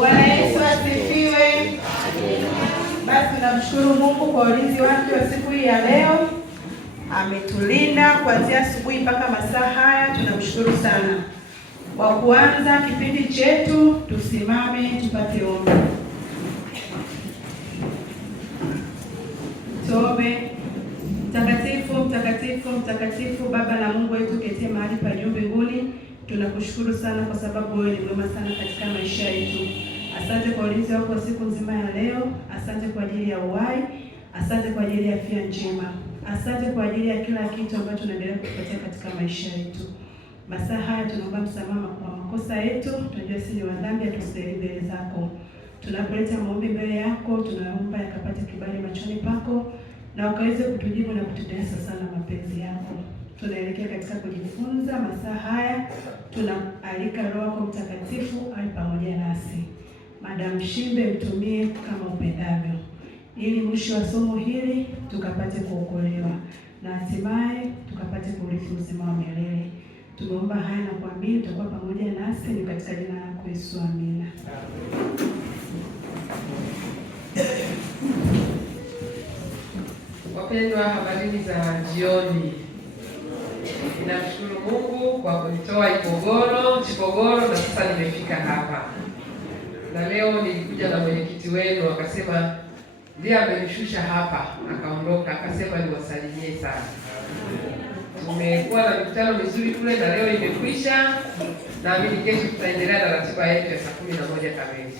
Bwana Yesu asifiwe. Basi tunamshukuru Mungu kwa ulinzi wake wa siku hii ya leo. Ametulinda kuanzia asubuhi mpaka masaa haya, tunamshukuru sana. Kwa kuanza kipindi chetu, tusimame tupate ombi. Tuombe. Mtakatifu, mtakatifu, mtakatifu, Baba na Mungu wetu ketie mahali pa juu mbinguni, tunakushukuru sana kwa sababu wewe ni mwema sana katika maisha yetu. Asante kwa ulinzi wako siku nzima ya leo. Asante kwa ajili ya uhai. Asante kwa ajili ya afya njema. Asante kwa ajili ya kila kitu ambacho tunaendelea kupatia katika maisha yetu. Masaa haya tunaomba msamaha kwa makosa yetu. Tunajua sisi ni wadhambi, hatustahili mbele zako. Tunapoleta maombi mbele yako, tunaomba yakapate kibali machoni pako na wakaweze kutujibu na kututesa sana mapenzi yako. Tunaelekea katika kujifunza masaa haya. Tunaalika Roho yako Mtakatifu awe pamoja nasi. Madam Shimbe, mtumie kama upendavyo, ili mwisho wa somo hili tukapate kuokolewa na hatimaye tukapate kurithi uzima wa milele. Tumeomba haya na kuamini utakuwa pamoja nasi, ni katika jina lako Yesu, amina. Wapendwa, habari za jioni. Ninamshukuru Mungu kwa kunitoa Chipogoro na sasa nimefika hapa. Na leo nilikuja na mwenyekiti wenu akasema ndiye amenishusha hapa, akaondoka akasema niwasalimie sana. Tumekuwa na mikutano mizuri kule na leo imekwisha. Naamini kesho tutaendelea na ratiba yetu ya saa 11 kamili.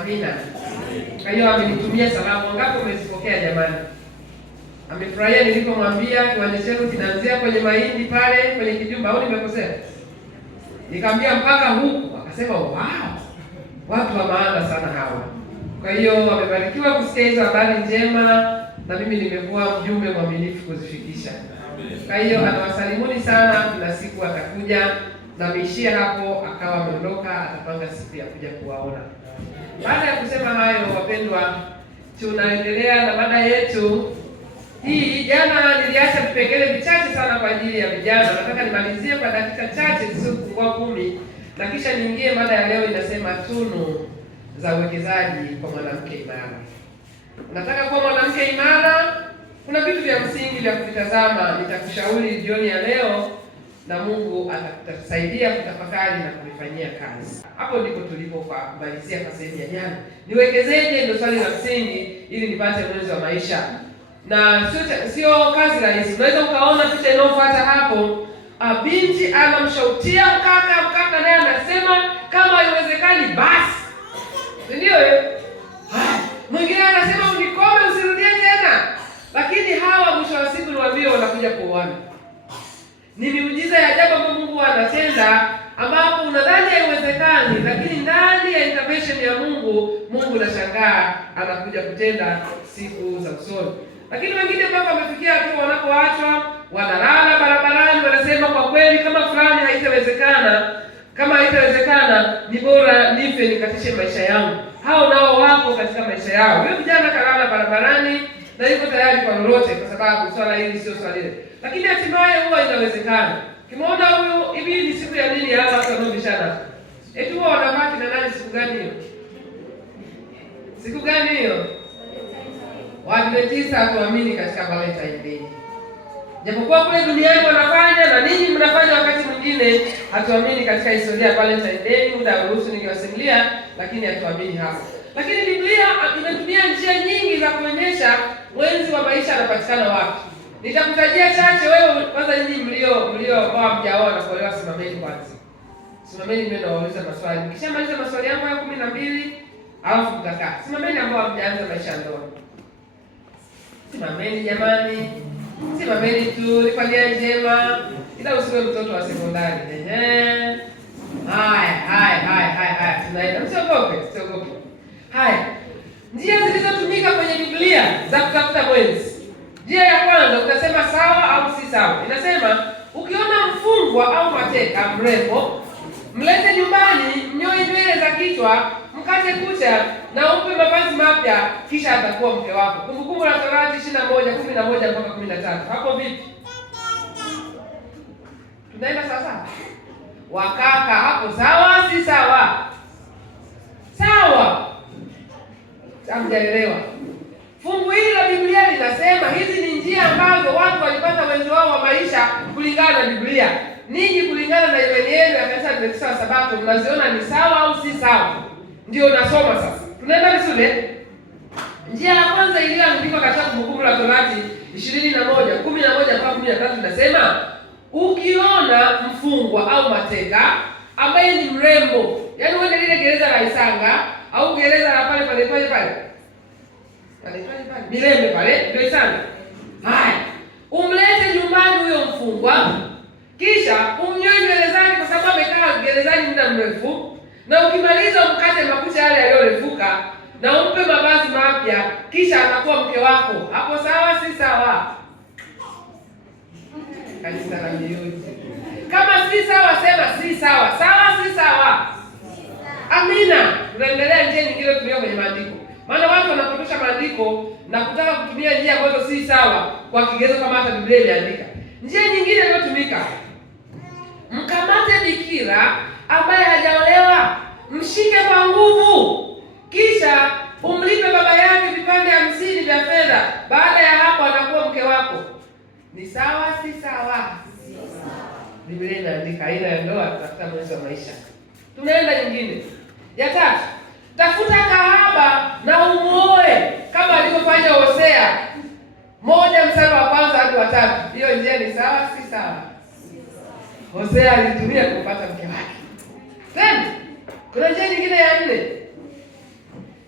Amina. Kwa hiyo amenitumia salamu. Ngapi umezipokea jamani? Amefurahia nilipomwambia kiwanja chetu kinaanzia kwenye mahindi pale kwenye kijumba, au nimekosea? Nikamwambia mpaka huku, akasema wow, watu wa maana sana hawa. Kwa hiyo wamebarikiwa kusikia hizo habari njema, na mimi nimekuwa mjumbe mwaminifu kuzifikisha. Kwa hiyo anawasalimuni sana, na siku atakuja, na ameishia hapo akawa ameondoka, atapanga siku ya kuja kuwaona. Baada ya kusema hayo, wapendwa, tunaendelea na mada yetu hii. Jana niliacha vipengele vichache sana kwa ajili ya vijana. Nataka nimalizie kwa dakika chache zisizopungua 10 na kisha niingie mada ya leo. Inasema tunu za uwekezaji kwa mwanamke imara. Nataka kuwa mwanamke imara, kuna vitu vya msingi vya kuvitazama. Nitakushauri jioni ya leo na Mungu atakusaidia kutafakari na kulifanyia kazi. Hapo ndipo tulipo kwa kumalizia kwa sehemu ya jana. Niwekezeje ndio swali la msingi ili nipate mwenzo wa maisha. Na sio kazi rahisi. Unaweza ukaona picha inayofuata hapo, binti anamshautia mkaka naye anasema kama haiwezekani basi. Ndio mwingine anasema unikome usirudie tena. Lakini hawa mwisho wa siku niwaambie wanakuja kuoana. Ni miujiza ya ajabu ambayo Mungu anatenda, ambapo unadhani haiwezekani, lakini ndani ya intervention ya Mungu anashangaa anakuja kutenda siku za usoni. Lakini wengine mpaka wamefikia hatua wanapoachwa wanalala barabarani, wanasema kwa kweli kama fulani haitawezekana ni bora nife nikatishe maisha yangu. Hao nao wapo katika maisha yao. Huyo kijana kalala barabarani na yuko tayari kwa lolote, kwa sababu swala hili sio swala lile. Lakini hatimaye huwa inawezekana. Kimwona huyo, hivi ni siku ya nini hapa watu wanaobishana? Eti huwa wanabaki na nani siku gani hiyo? Siku gani hiyo? Waadventista hatuamini katika Valentine Day. Japokuwa kule duniani wanafanya na ninyi mnafanya wakati mwingine, hatuamini katika historia ya Valentine Day. Muda uruhusu ningewasimulia, lakini hatuamini hapo. Lakini Biblia imetumia njia nyingi za kuonyesha mwenzi wa maisha anapatikana wapi. Nitakutajia chache. Wewe kwanza, nyinyi mlio mjaoa na kuolewa, simameni kwanza. Simameni mimi nawauliza maswali. Nikishamaliza maswali yangu ya 12, alafu mtakaa. Simameni ambao hamjaanza maisha ya ndoa. Simameni jamani. Simameni tu, ni kwa nia njema. Ila usiwe mtoto wa sekondari. Haya. Tunaenda. Msiogope. Haya. Njia zilizotumika kwenye Biblia za kutafuta mwenzi. Njia ya kwanza utasema sawa au si sawa. Inasema ukiona mfungwa au mateka mrembo, mlete nyumbani, mnyoe nywele za kichwa, mkate kucha na umpe mavazi mapya, kisha atakuwa mke wako. Kumbukumbu la Torati 21:11 mpaka 13. Hapo vipi? Tunaenda sawa? Wakaka hapo sawa si sawa? Hamjaelewa. Fungu hili la Biblia linasema hizi ni njia ambazo watu walipata wenzo wao wa maisha kulingana na Biblia. Ninyi kulingana na imani yenu ya Kanisa la Adventista wa Sabato mnaziona ni sawa au si sawa? Ndio nasoma sasa. Tunaenda vizuri. Njia ya kwanza iliyoandikwa katika Kumbukumbu la Torati 21:11-13 inasema ukiona mfungwa au mateka ambaye ni mrembo, yaani uende lile gereza la Isanga au gereza la pale Mirembe pale ndio Isanga. Haya, umlete nyumbani huyo mfungwa, kisha umnyoe nywele zake kwa sababu amekaa gerezani muda mrefu, na ukimaliza umkate makucha yale yaliyorefuka na umpe mavazi mapya, kisha atakuwa mke wako. Hapo sawa si sawa? Kanisa la mioyo. Kama si sawa sema si sawa. Sawa si sawa? Amina. Tunaendelea njia nyingine tulio kwenye maandiko. Maana watu wanapotosha maandiko na kutaka kutumia njia ambazo si sawa kwa kigezo kama hata Biblia imeandika. Njia nyingine iliyotumika, mkamate bikira ambaye hajaolewa, mshike kwa nguvu, kisha umlipe baba yake vipande 50 vya fedha. Baada ya hapo anakuwa mke wako. Ni sawa si sawa? Biblia inaandika aina ya ndoa tutafuta mwenzi wa maisha. Tunaenda nyingine. Ya tatu, tafuta kahaba na umuoe kama alivyofanya Hosea 1:1-3. Hiyo njia ni sawa si sawa? Hosea alitumia kupata mke wake. Tena kuna njia nyingine ya 4.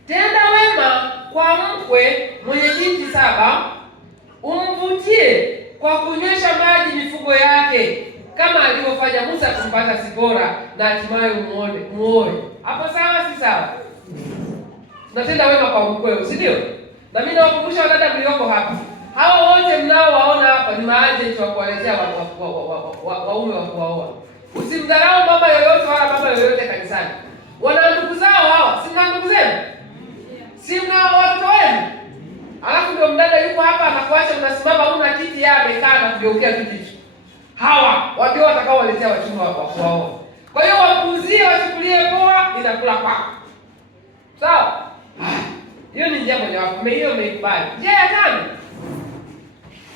Tenda wema kwa mkwe mwenye binti 7, umvutie kwa kunywesha maji mifugo yake kama alivyofanya Musa kumpata Sipora na hatimaye muoe. Hapo sawa si sawa? Tunatenda wema kwa mkweo, si ndio? Na mimi nawakumbusha wadada mlioko hapa, hao wote mnaowaona hapa ni maagent wa kuwaletea waume wa kuwaoa. Usimdharau mama yoyote wala baba yoyote kanisani. Wana ndugu zao hawa, si mna ndugu zenu? Si mna watoto wenu? Alafu ndio mdada yuko hapa anakuacha mnasimama huna kiti, yeye amekaa na kugeukia kiti hicho. Hawa ndio watakao waletea wachumba wa kuwaoa. Kwa hiyo wapuuzie, wachukulie poa, inakula kwako. Sawa? Hiyo ni njia moja wapo. Hiyo umeikubali. Njia ya 5.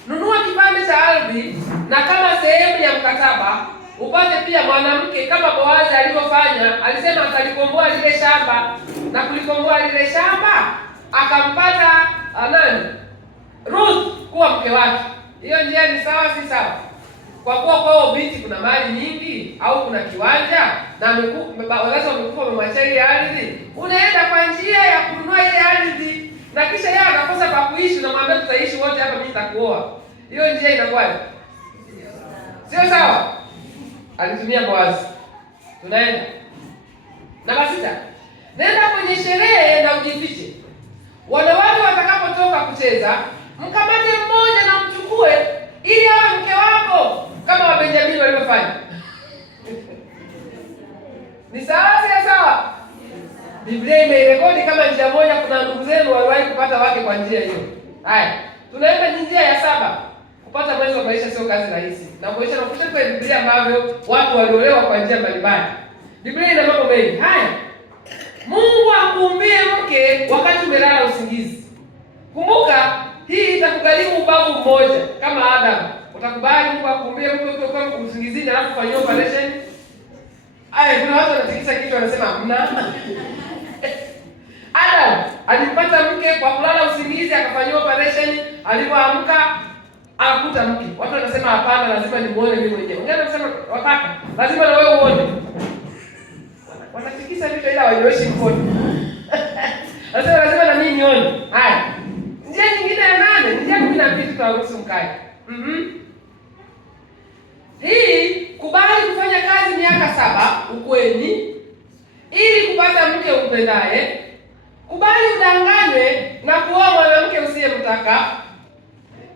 Nunua kipande cha ardhi na kama sehemu ya mkataba upate pia mwanamke kama Boazi alivyofanya. Alisema atalikomboa lile shamba, na kulikomboa lile shamba akampata nani? Ruth kuwa mke wake. Hiyo njia ni sawa si sawa? Kwa kuwa kwao binti kuna mali nyingi au kuna kiwanja na wazazi wamekufa wamemwachia ile ardhi, unaenda kwa njia ya kununua ile ardhi, na kisha yeye anakosa pa kuishi, na mwambie tutaishi wote hapa, mimi nitakuoa. Hiyo njia inakuwaje? Sio sawa? Alitumia Boazi. Tunaenda namba 6. Nenda kwenye sherehe na ujifiche. Wanawake watakapotoka kucheza, mkamate mmoja na mchukue ili awe mke wako kama Wabenjamini walivyofanya. Ni sawa si sawa? Biblia imeirekodi kama njia moja. Kuna ndugu zenu waliwahi kupata wake kwa njia hiyo. Haya, tunaenda njia ya 7. Kupata mwenzi wa maisha sio kazi rahisi. Na kuonyesha na kushika kwa Biblia ambavyo watu waliolewa kwa njia mbalimbali. Biblia ina mambo mengi. Haya, Mungu akuumbie mke wakati umelala usingizi. Kumbuka hii itakugharimu ubavu mmoja kama Adam. Utakubali Mungu akuumbie mke ukiwa usingizini alafu fanyie operation? Kuna watu wanatikisa kichwa wanasema hamna. Adam alipata mke kwa kulala usingizi, akafanyia operation, alipoamka akakuta mke. Watu wanasema hapana, lazima nimuone mimi mwenyewe. Wengine wanasema wataka, lazima na wewe uone. Wanatikisa vichwa ila hawajoshi mkono. Lazima na mimi nione. Haya. Njia nyingine ya 8, njia 12 tutaruhusu mkae. Hii kubali kufanya kazi miaka 7 ukweni ili kupata mke umpendaye. Kubali udanganywe na kuoa mwanamke usiyemtaka.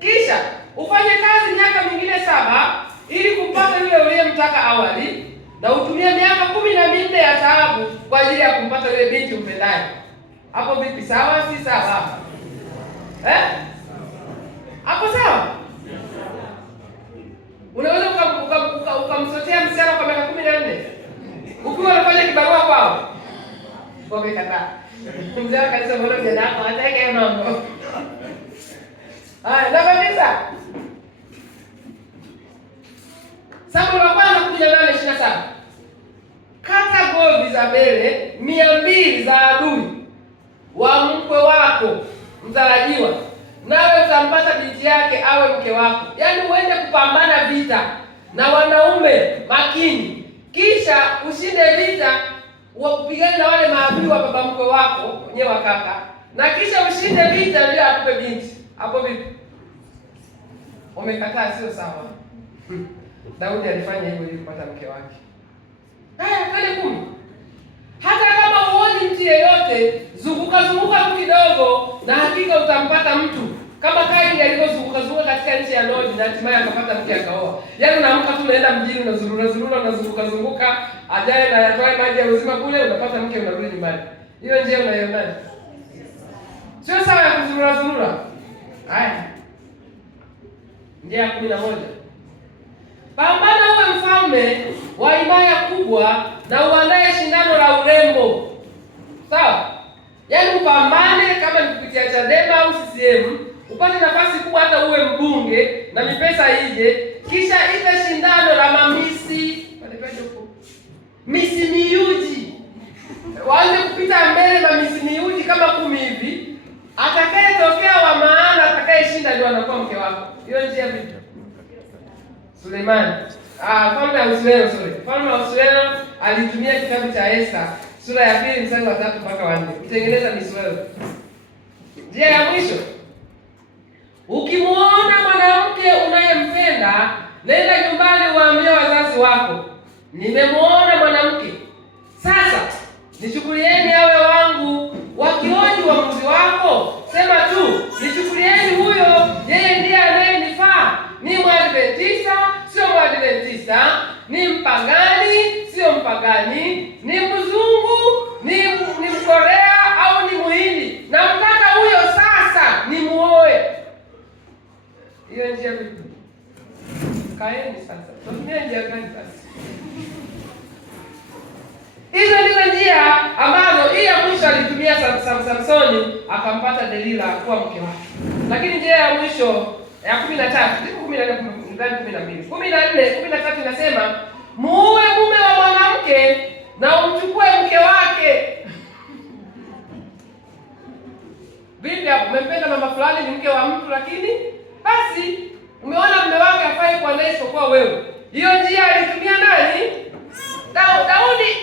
Kisha ufanye kazi miaka mingine 7 ili kumpata yule uliyemtaka awali, na utumie miaka 14 ya taabu kwa ajili ya kumpata yule binti umpendaye. Hapo vipi, sawa si sawa? Hapo sawa? Unaweza ukamsotea msichana kwa miaka 14 ukiwa unafanya kibarua kwao. Wamekataa. Mzee wa kanisa mbona jana hapo hataki mambo. Haya, namba 9. Samueli wa kwanza 18:27. Kata govi za mbele 200 za adui wa mkwe wako mtarajiwa, nawe utampata binti yake awe mke wako. Yaani uende kupambana vita na wanaume makini, kisha ushinde vita wa kupigana na wale maadui wa baba mkwe wako wenyewe wa kaka, na kisha ushinde vita ndio akupe binti. Hapo vipi? Umekataa, sio sawa. Daudi alifanya hivyo ili kupata mke wake. Haya, twende 10. Hata kama huoni mtu yeyote, zunguka tu kidogo na hakika utampata mtu. Kama Kaini alivyozunguka katika nchi ya Nodi na hatimaye akapata mke akaoa. Yaani unaamka tu unaenda mjini unazunguka, ajaye na yatoe maji ya uzima kule, unapata mke unarudi nyumbani. Hiyo njia unaionaje? Sio sawa ya kuzurura. Haya. Njia 11. Pambana uwe mfalme wa himaya kubwa na uandae shindano la urembo. Sawa? Yaani upambane kama ni kupitia Chadema au CCM, upate nafasi kubwa hata uwe mbunge na mipesa ije, kisha ita shindano la mamisi. Misi miuji. Waanze kupita mbele mamisi miuji kama 10 hivi. Atakayetokea wa maana, atakayeshinda ndio anakuwa mke wako. Hiyo njia vipi? Suleiman. Mfalme wa Usuleno alitumia kitabu cha Esther sura ya 2 mstari wa 3 mpaka 4 kutengeneza miswali. Njia ya mwisho. Ukimuona mwanamke unayempenda, nenda nyumbani uambie wazazi wako, nimemuona mwanamke. Sasa nichukulieni awe wangu. Wakioji uamuzi wako, sema tu, nichukulieni huyo, yeye ndiye anayenifaa. Ni Mwadventista, sio Mwadventista, ni mpagani, sio mpagani, ni mzungu, ni Mkorea au ni Muhindi. Namtaka huyo sasa nimuoe. Hiyo njia vipi? Kaeni sasa. Tutumie njia gani sasa? Hizo ndizo njia ambazo hii ya mwisho alitumia Samsoni akampata Delila kuwa mke wake. Lakini njia ya mwisho ya 13, 14 13 inasema muue mume wa mwanamke na umchukue mke wake. Vipi hapo? Umempenda mama fulani ni mke wa mtu, lakini basi umeona mume wake hafai kuandaa isipokuwa wewe. Hiyo njia alitumia nani? Daudi.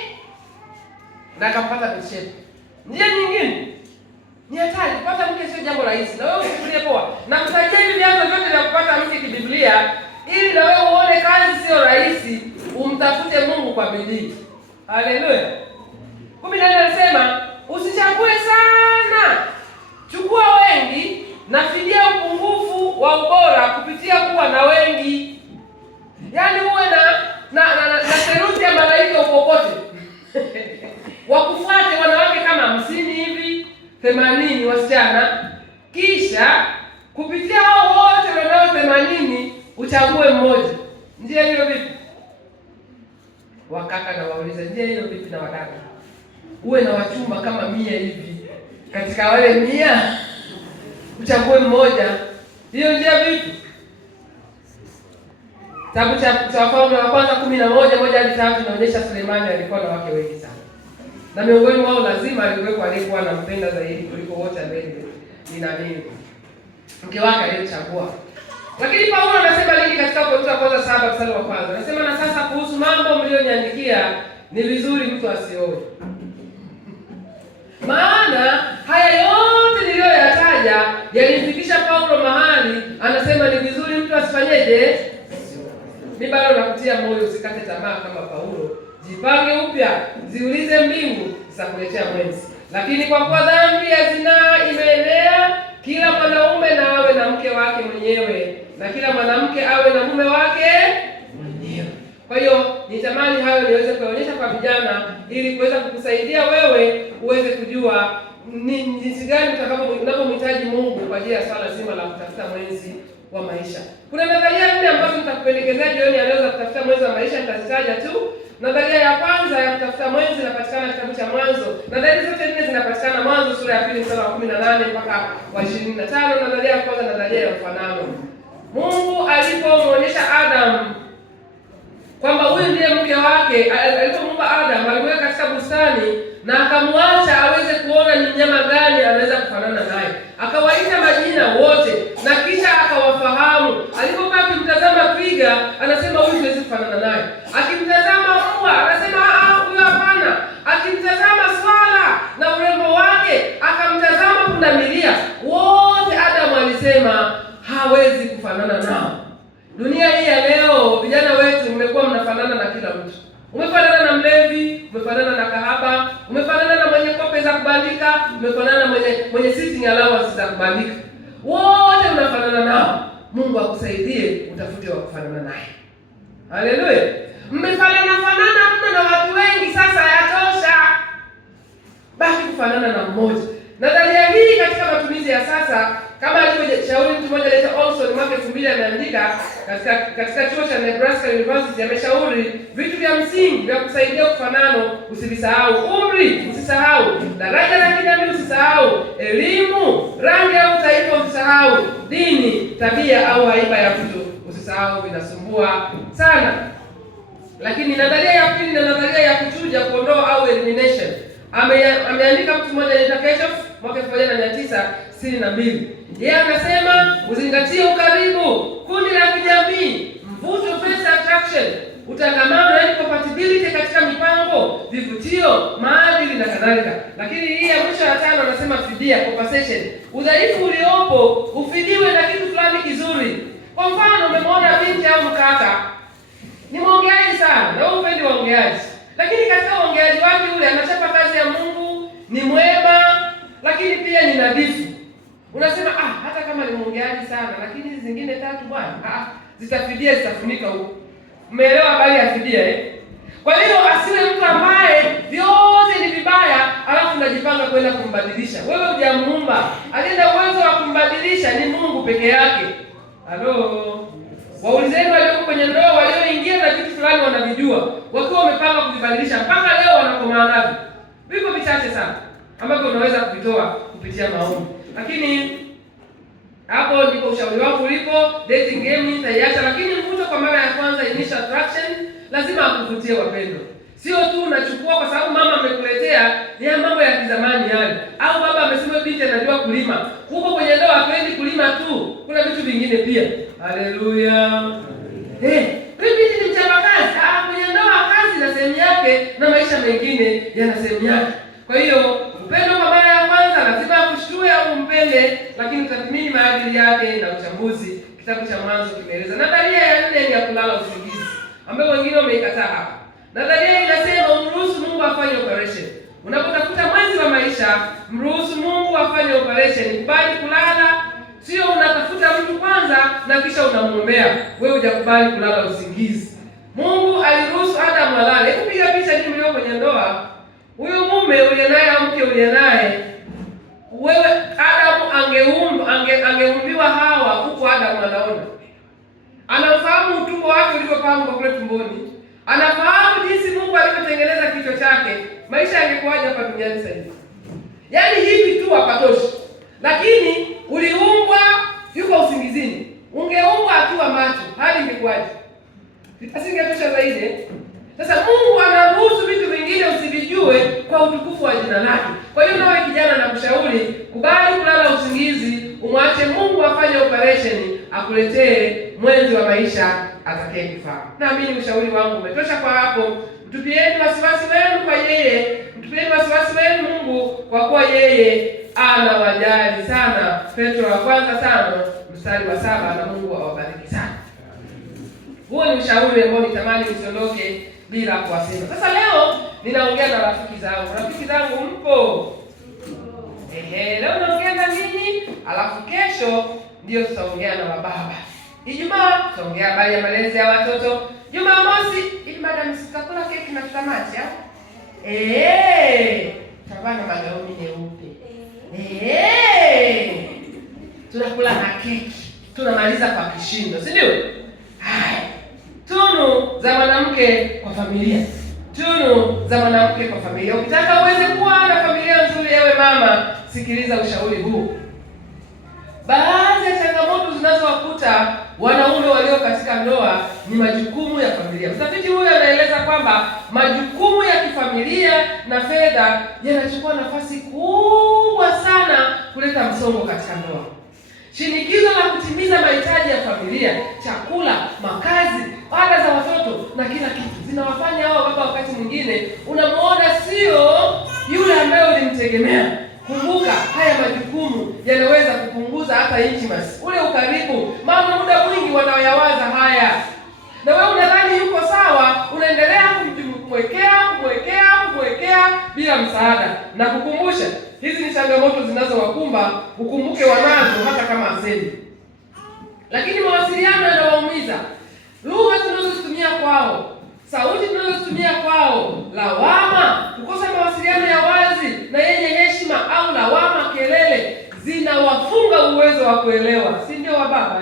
Na akampata Bathsheba. Njia nyingine ni hatari. Kupata mke sio jambo rahisi. Na wewe usichukulie poa. Na kutajia hivi vyanzo vyote vya kupata mke kibiblia ili na wewe uone kazi sio rahisi, umtafute Mungu kwa bidii. Haleluya. 14 anasema usichague sana. Chukua wengi na fidia upungufu wa ubora kupitia kuwa na wengi. Yaani uwe na theluthi ya malaika upopote. Wakufuate wanawake kama 50 hivi, 80 wasichana, kisha kupitia hao wote wanao 80 uchague mmoja. Njia hiyo vipi? Wakaka na wauliza njia hiyo vipi na wadada? Uwe na wachumba kama 100 hivi. Katika wale 100 uchague mmoja. Hiyo njia vipi? Kitabu cha Wafalme wa kwanza 11:1-3 inaonyesha Sulemani alikuwa na wake wengi sana. Na miongoni mwao lazima alikuwepo aliyekuwa anampenda zaidi kuliko wote ambao ni nani? Mke wake aliyochagua. Lakini Paulo anasema nini katika Wakorintho wa kwanza 7 mstari wa kwanza? Anasema na sasa kuhusu mambo mlioniandikia ni vizuri mtu asioe. Maana haya yote niliyoyataja yalimfikisha Paulo mahali anasema ni vizuri mtu asifanyeje? Mimi bado nakutia moyo usikate tamaa kama Paulo. Jipange upya, ziulize mbingu zitakuletea mwenzi. Lakini kwa kuwa dhambi ya zinaa imeenea, kila mwanaume na awe na mke wake mwenyewe, na kila mwanamke awe na mume wake mwenyewe. Kwa hiyo nitamani hayo niweze kuonyesha kwa vijana ili kuweza kukusaidia wewe uweze kujua ni jinsi gani unapomhitaji Mungu kwa ajili ya swala zima la kutafuta mwenzi wa maisha. Kuna nadharia 4 ambazo nitakupendekezea jioni ya leo za kutafuta mwenzi wa maisha, nitazitaja tu. Nadharia ya kwanza ya kutafuta mwenzi inapatikana kitabu cha Mwanzo. Nadharia zote sura ya 2 mstari wa 18 mpaka wa 25, nadharia ya kwanza, nadharia ya ufanano. Mungu alipomwonyesha Adam kwamba huyu ndiye mke wake, alipomuumba Adam alimweka katika bustani na akamwacha aweze kuona ni mnyama gani anaweza kufanana naye. Akawaita majina wote na kisha akawafahamu. Alipokuwa akimtazama twiga, anasema huyu siwezi kufanana naye. Akimtazama mbwa, anasema huyu hapana. Akimtazama swala na urembo wake, akamtazama pundamilia, wote Adam alisema hawezi kufanana nao. Dunia hii ya leo, vijana wetu mmekuwa mnafanana na kila mtu. Umefanana na mlevi, umefanana na kahaba, umefanana na mwenye kope za kubandika, umefanana na mwenye sitting allowance za kubandika. Wote unafanana nao. Mungu akusaidie utafute wa kufanana naye. Haleluya. Mmefanana mno na watu wengi, sasa yatosha. Baki kufanana na mmoja. Nadharia hii katika matumizi ya sasa, kama alivyoshauri mtu mmoja anaitwa Olson mwaka 2000, ameandika katika chuo cha Nebraska University, ameshauri vitu vya msingi vya kusaidia kufanano usivisahau. Umri usisahau, daraja la kijamii usisahau, elimu, rangi au taifa usisahau, dini, tabia au haiba ya mtu usisahau, vinasumbua sana. Lakini nadharia ya pili na nadharia ya kuchuja, kuondoa au elimination, ameandika mtu mmoja anaitwa Keshoff mwaka 1962. Yeye anasema uzingatie ukaribu, kundi la kijamii, mvuto, face attraction, utangamano na compatibility katika mipango, vivutio, maadili na kadhalika. Lakini hii ya mwisho ya 5 anasema fidia, compensation, udhaifu uliopo ufidiwe na kitu fulani kizuri. Kwa mfano, umemwona binti au mkaka ni mwongeaji sana na wewe upendi waongeaji, lakini katika uongeaji wake ule anachapa kazi ya Mungu, ni mwema, lakini pia ni nadhifu. Unasema hata kama ni mwongeaji sana, lakini hizi zingine 3 bwana, zitafidia, zitafunika huko. Umeelewa habari ya fidia Kwa hiyo asiwe mtu ambaye vyote ni vibaya alafu unajipanga kwenda kumbadilisha. Wewe hujamuumba. Alienda uwezo wa kumbadilisha ni Mungu peke yake. Halo. Waulizeni walioko kwenye ndoa walioingia na vitu fulani wanavijua, wakiwa wamepanga kuvibadilisha mpaka leo wanakomaa navyo. Viko vichache sana ambavyo unaweza kuvitoa kupitia maombi. Lakini hapo ndipo ushauri wangu ulipo. Dating game nitaiacha, lakini mvuto kwa mara ya kwanza, initial attraction, lazima akuvutie wapendwa. Sio tu unachukua kwa sababu mama amekuletea, ni mambo ya kizamani yale. Au baba amesema binti anajua kulima. Huko kwenye ndoa hapendi kulima tu, kuna vitu vingine pia. Haleluya. Binti ni mchapakazi. Kwenye ndoa kazi na sehemu yake na maisha mengine yana sehemu yake. Kwa hiyo upendo kwa mara ya kwanza lazima akushtue au umpende, lakini utathmini maadili yake na uchambuzi. Kitabu cha Mwanzo kimeeleza. Nadharia ya 4 ni ya kulala usingizi, ambayo wengine wameikataa hapa. Nadharia inasema umruhusu Mungu afanye operation. Unapotafuta mwenzi wa maisha, mruhusu Mungu afanye operation. Kubali kulala, sio unatafuta mtu kwanza na kisha unamuombea. Wewe hujakubali kulala usingizi. Mungu aliruhusu Adam alale. Hebu piga picha hii mlio kwenye ndoa. Huyo mume uliye naye au mke uliye naye, wewe Adam angeumbiwa Hawa, huko Adam anaona. Anafahamu utumbo wake ulivyopangwa kule tumboni. Anafahamu jinsi Mungu alivyotengeneza kichwa chake. Maisha yangekuwaje hapa duniani sasa hivi? Yaani hivi tu hapatoshi. Lakini uliumbwa yuko usingizini. Ungeumbwa akiwa macho, hali ingekuwaje? Asingetosha zaidi. Sasa Mungu anaruhusu vitu vingine usivijue kwa utukufu wa jina lake. Kwa hiyo nawe kijana, nakushauri kubali kulala usingizi, umwache Mungu afanye operation, akuletee mwenzi wa maisha atakayekufaa. Naamini ushauri wangu umetosha kwa hapo. Mtupieni wasiwasi wenu kwa yeye, mtupieni wasiwasi wenu Mungu, kwa kuwa yeye anawajali sana. Petro wa kwanza 5 mstari wa 7, na Mungu awabariki sana. Huo ni ushauri ambao nitamani usiondoke bila kuwasema. Sasa leo ninaongea na rafiki zangu. Rafiki zangu mpo? Leo naongea na nini? Alafu kesho ndio tutaongea na wababa. Ijumaa tutaongea habari ya malezi ya watoto. Jumamosi, ili madam sitakula keki na tamati Tabana magauni nyeupe. Tunakula na keki. Tunamaliza kwa kishindo, si ndio? Haya. Tunu za mwanamke kwa familia. Tunu za mwanamke kwa familia. Ukitaka uweze kuwa na familia nzuri, ewe mama, sikia sikiliza ushauri huu. Baadhi ya changamoto zinazowakuta wanaume walio katika ndoa ni majukumu ya familia. Mtafiti huyu anaeleza kwamba majukumu ya kifamilia na fedha yanachukua nafasi kubwa sana kuleta msongo katika ndoa. Shinikizo la kutimiza mahitaji ya familia, chakula, makazi, ada za watoto na kila kitu zinawafanya hao baba wakati mwingine unamuona sio yule ambaye ulimtegemea. Kumbuka, haya majukumu yanaweza kupunguza hata intimacy, ule ukaribu. Maana muda mwingi wanaoyawaza haya, na wewe unadhani yuko sawa, unaendelea kumwekea bila msaada. Na kukumbusha, hizi ni changamoto zinazowakumba, ukumbuke wanazo hata kama asemi. Lakini mawasiliano yanawaumiza. Lugha tunazozitumia kwao, sauti tunazozitumia kwao, lawama, kukosa mawasiliano ya wazi na yenye heshima au lawama, kelele, zinawafunga uwezo wa kuelewa. Si ndio wababa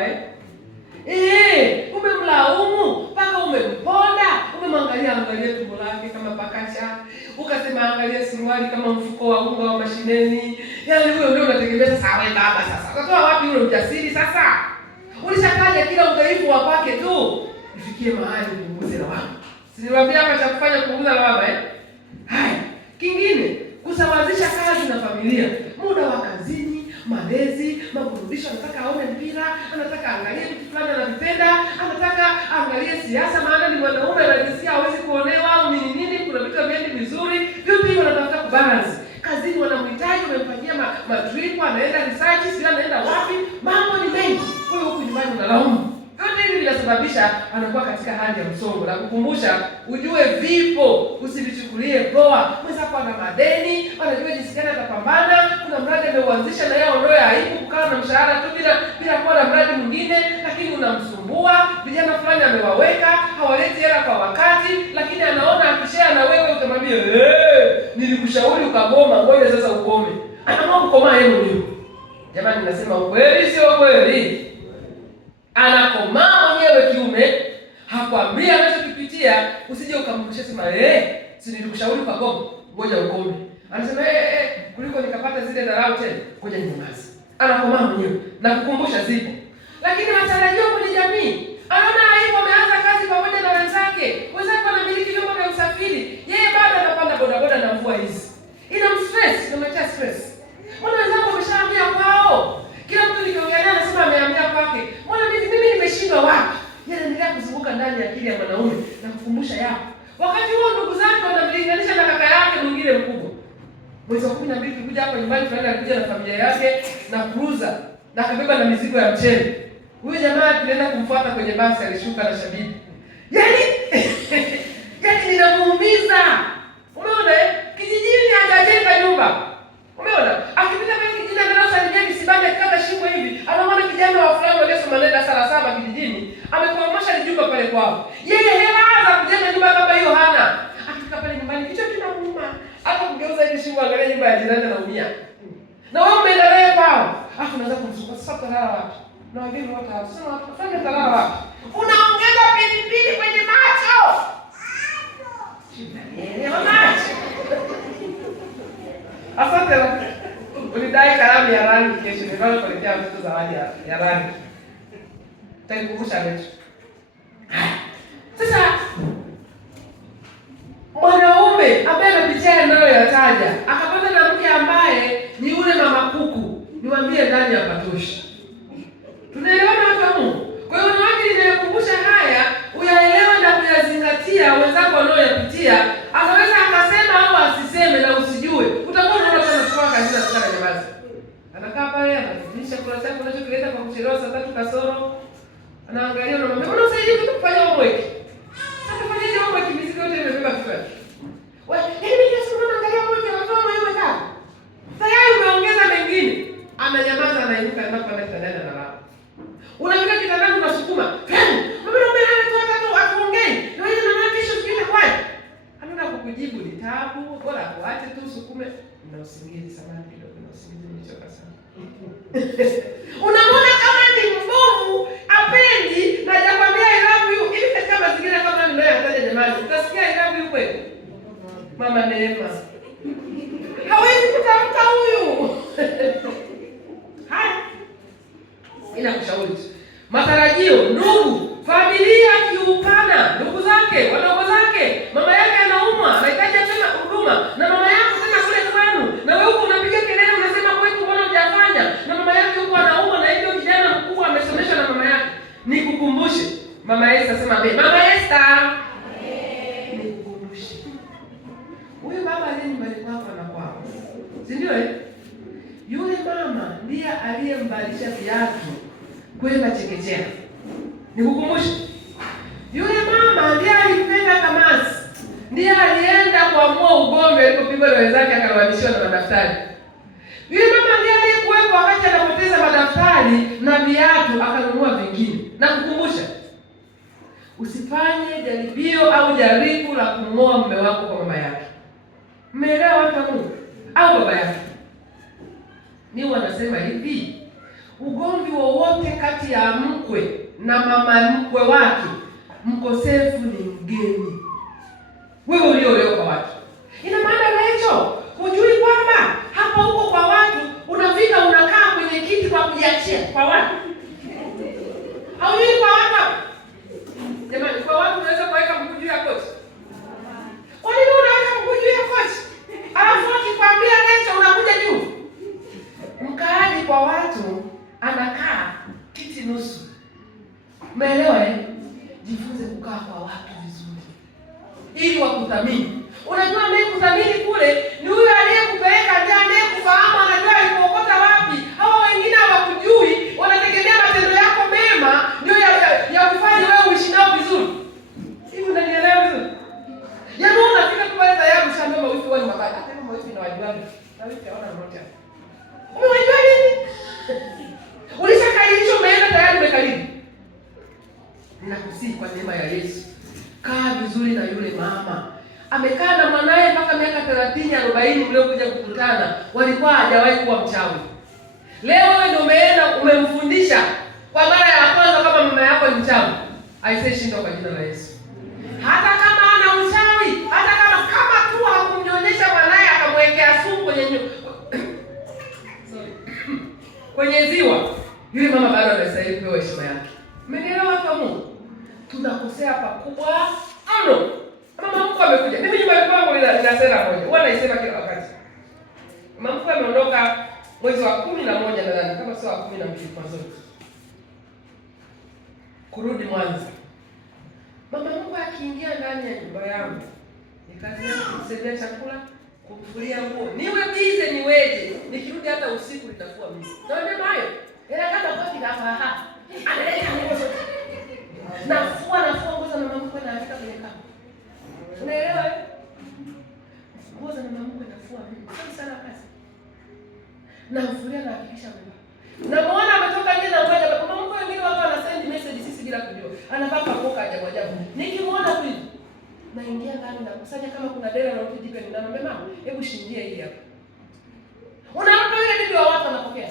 umemlaumu mpaka umemponda, umemwangalia tumbo lake kama pakacha, ukasema angalia suruali kama mfuko wa unga wa mashineni. Yaani huyo ndio unategemea sasa. Wewe baba sasa utatoa wapi ule ujasiri sasa? Ulishataja kila udhaifu wa kwake tu. Ifikie mahali kupunguza lawama. Siniwaambia hapa cha kufanya kupunguza lawama Haya, kingine, kusawazisha kazi na familia. Muda wa kazini, malezi, maburudisho, anataka aone mpira, anataka angalie mtu fulani anavipenda, anataka angalie siasa maana ni mwanaume anajisikia hawezi kuonewa au nini, kuna vitu vingi vizuri. Vipi hivyo anatafuta kubalance. Kazini wanamhitaji, umemfanyia matrip, anaenda research, sio anaenda wapi, mambo ni mengi. Wewe huko nyumbani unalaumu. Yote hivi vinasababisha anakuwa katika hali ya msongo. Na kukumbusha, ujue vipo, usivichukulie poa. Mwenzako ana madeni, anajua jinsi gani atapambana, kuna mradi ameuanzisha na yeye aondoe aibu kukaa na mshahara tu bila kuwa na mradi mwingine, lakini unamsumbua. Vijana fulani amewaweka, hawaleti hela kwa wakati, lakini anaona akishare na wewe utamwambia, nilikushauri ukagoma, ngoja sasa ukome. Anaamua kukoma yeye mwenyewe. Jamani, nasema ukweli sio kweli? Anakomaa mwenyewe kiume, hakwambia anachokipitia, usije ukamrudisha sema si nilikushauri ukagoma, ngoja ukome. Anasema kuliko nikapata zile dharau tena, ngoja ninyamaze. Anakomaa mwenyewe. Na kukumbusha zipo. Lakini matarajio kwenye jamii, anaona aibu, ameanza kazi pamoja na wenzake wanamiliki vyombo vya usafiri, yeye bado anapanda bodaboda na mvua hizi. Inamstress, inamletea stress. Mbona wenzako wameshahamia kwao? Kila mtu nikiongelea anasema amehamia kwake. Mbona mimi nimeshindwa wapi? Yanaendelea kuzunguka ndani ya akili ya mwanaume na kukumbusha yako. Wakati huo ndugu zake wanamlinganisha na kaka yake mwingine mkubwa. Mwezi wa 12 kuja hapa nyumbani, fulani alikuja na familia yake na cruiser na akabeba na mizigo ya mchele. Huyu jamaa tunaenda kumfuata kwenye basi, alishuka na shabibi. Yaani ninamuumiza. Umeona kijijini hajajenga nyumba. Umeona? Akipita kwenye kijiji anasalimia kisibanda kama shimo hivi. Anaona kijana wa fulani aliyesoma nenda sala 7 kijijini, amekomosha jumba pale kwao. Yeye hela za kujenga nyumba kama hiyo hana. Akifika pale nyumbani kichwa kinamuuma. Hata kugeuza hivi shimo angalia nyumba ya jirani anaumia. Na wewe umeendelea kwao. Alafu unaanza kumsumbua sasa utalala wapi? Na wengine wote hapo. Sasa unafanya utalala wapi? Unaongeza pilipili kwenye macho. Asante. Ulidai kalamu ya rangi kesho, ndio kuletea mtoto zawadi ya rangi. Nitakukumbusha kesho. Sasa mwanaume ambaye anapitia ninayoyataja, akapata na mke ambaye ni yule mama kuku, niwaambie ndani ya patoshi. Tunaelewana watu wa Mungu? Kwa hiyo wanawake, ninakukumbusha haya, uyaelewe na kuyazingatia. Wenzako wanaoyapitia, anaweza akasema au asiseme na usijue. Utakuwa unaona kama kwa kazi na sana jamani. Anakaa pale, anafikisha kula chakula unachokileta kwa kuchelewa saa 3 kasoro. Anaangalia, unamwambia, "Mbona usaidie kitu kufanya homework?" Atafanya hiyo homework, mizigo yote imebeba kichwani. Wewe, mimi kesho naangalia homework ya watoto wewe kaka. Tayari umeongeza mengine. Ananyamaza, anainuka na kwenda kitandani na lala. Unafika kitandani unasukuma. Mbona umelala tu hata atuongee? Na wewe na kesho sikile kwaje? Anaona kukujibu ni tabu, bora kuache tu usukume. Na usingizi samani kidogo, na usingizi nimechoka sana. Unamwona kama ni mbovu, apendi na hajakwambia I love you. Ili katika mazingira kama ninayoyataja jamani, utasikia I love you kweli? Mama Neema hawezi kutamka huyu. Sema amen. Mama Esther. Nikukumbushe. Huyu baba aliye nyumbani kwako na kwako. Si ndio? Yule mama ndiye aliyembalisha viatu kwenda chekechea. Nikukumbushe. Yule mama ndiye alipenda kamasi. Ndiye alienda kuamua ugomvi alipopigwa na wenzake akarudishiwa na madaftari. Yule mama ndiye aliyekuwepo wakati anapoteza madaftari na viatu akanunua vingine. Na kukumbusha, usifanye jaribio au jaribu la kumng'oa mume wako kwa mama yake. Mmeelewa watu wa Mungu? Au baba yake. Ni wanasema hivi, ugomvi wowote kati ya mkwe na mama mkwe wake, mkosefu ni mgeni. Wewe uliolewa kwa watu. Ina maana Rachel, hujui kwamba hapa huko kwa watu unafika unakaa kwenye kiti kwa kujiachia kwa watu. Haujui kwa watu. Jamani, kwa watu unaweza kuweka mguu juu ya kochi. Kwa nini unaweka mguu juu ya kochi? Alafu akikwambia Rachel unakuja juu. Mkaaji kwa watu anakaa kiti nusu. Umeelewa eh? Jifunze kukaa kwa watu vizuri ili wakuthamini. Unajua anayekuthamini kule ni huyo aliyekupeleka, ndiye anayekufahamu, anajua alikuokota wapi. Hao wengine hawakujui, wanategemea matendo yako mema ndio ya kufanya wewe uishi nao vizuri. Hivi unanielewa vizuri? Yaani unafika tu pale tayari ushaambia mawifi wao ni mabaya. Hata kama mawifi na wajua na wifi hawana lolote. Umewajua nini? Ulishakailishwa umeenda tayari umekaribu. Ninakusihi kwa neema ya Yesu, kaa vizuri na yule mama. Amekaa na mwanae mpaka miaka 30, 40 mliokuja kukutana, walikuwa hajawahi kuwa mchawi. Leo wewe ndio umeenda umemfundisha kwa mara ya kwanza kama mama yako ni mchawi. Aisee, shindwa kwa jina la Yesu. Hata kama ana uchawi, hata kama tu hakumnyonyesha mwanae akamwekea sumu kwenye ziwa, yule mama bado anastahili kupewa heshima yake. Mmenielewa watu wa Mungu? Tunakosea pakubwa mno. Mama mkwe amekuja. Mimi nyumbani kwangu nina sera moja. Huwa naisema kila wakati. Mama mkwe ameondoka mwezi wa 11 nadhani, kama sio wa 12 mwanzo. Kurudi Mwanza. Mama mkwe akiingia ndani ya nyumba yangu, ni kazi yangu kumsaidia chakula, kumfulia nguo. Niwe bize niweje. Nikirudi hata usiku nitafua mimi. Naona hayo. Ila kama kofi hapa. Analeta nguo zote. Nafua nguo za mama mkwe na afika kwenye kama. Unaelewa? Nguo za mama mkwe nafua mimi. Sasa sana kazi. Namfulia na hakikisha mimi. Namuona ametoka nje na ngoja mama mkwe wengine watu wana send message sisi bila kujua. Anapaka koka ajabu ajabu. Nikimuona tu hivi. Naingia ndani na kusanya kama kuna dera na uti jipe ninamwambia mama, hebu shindia hili hapa. Unaona ile bibi wa watu anapokea.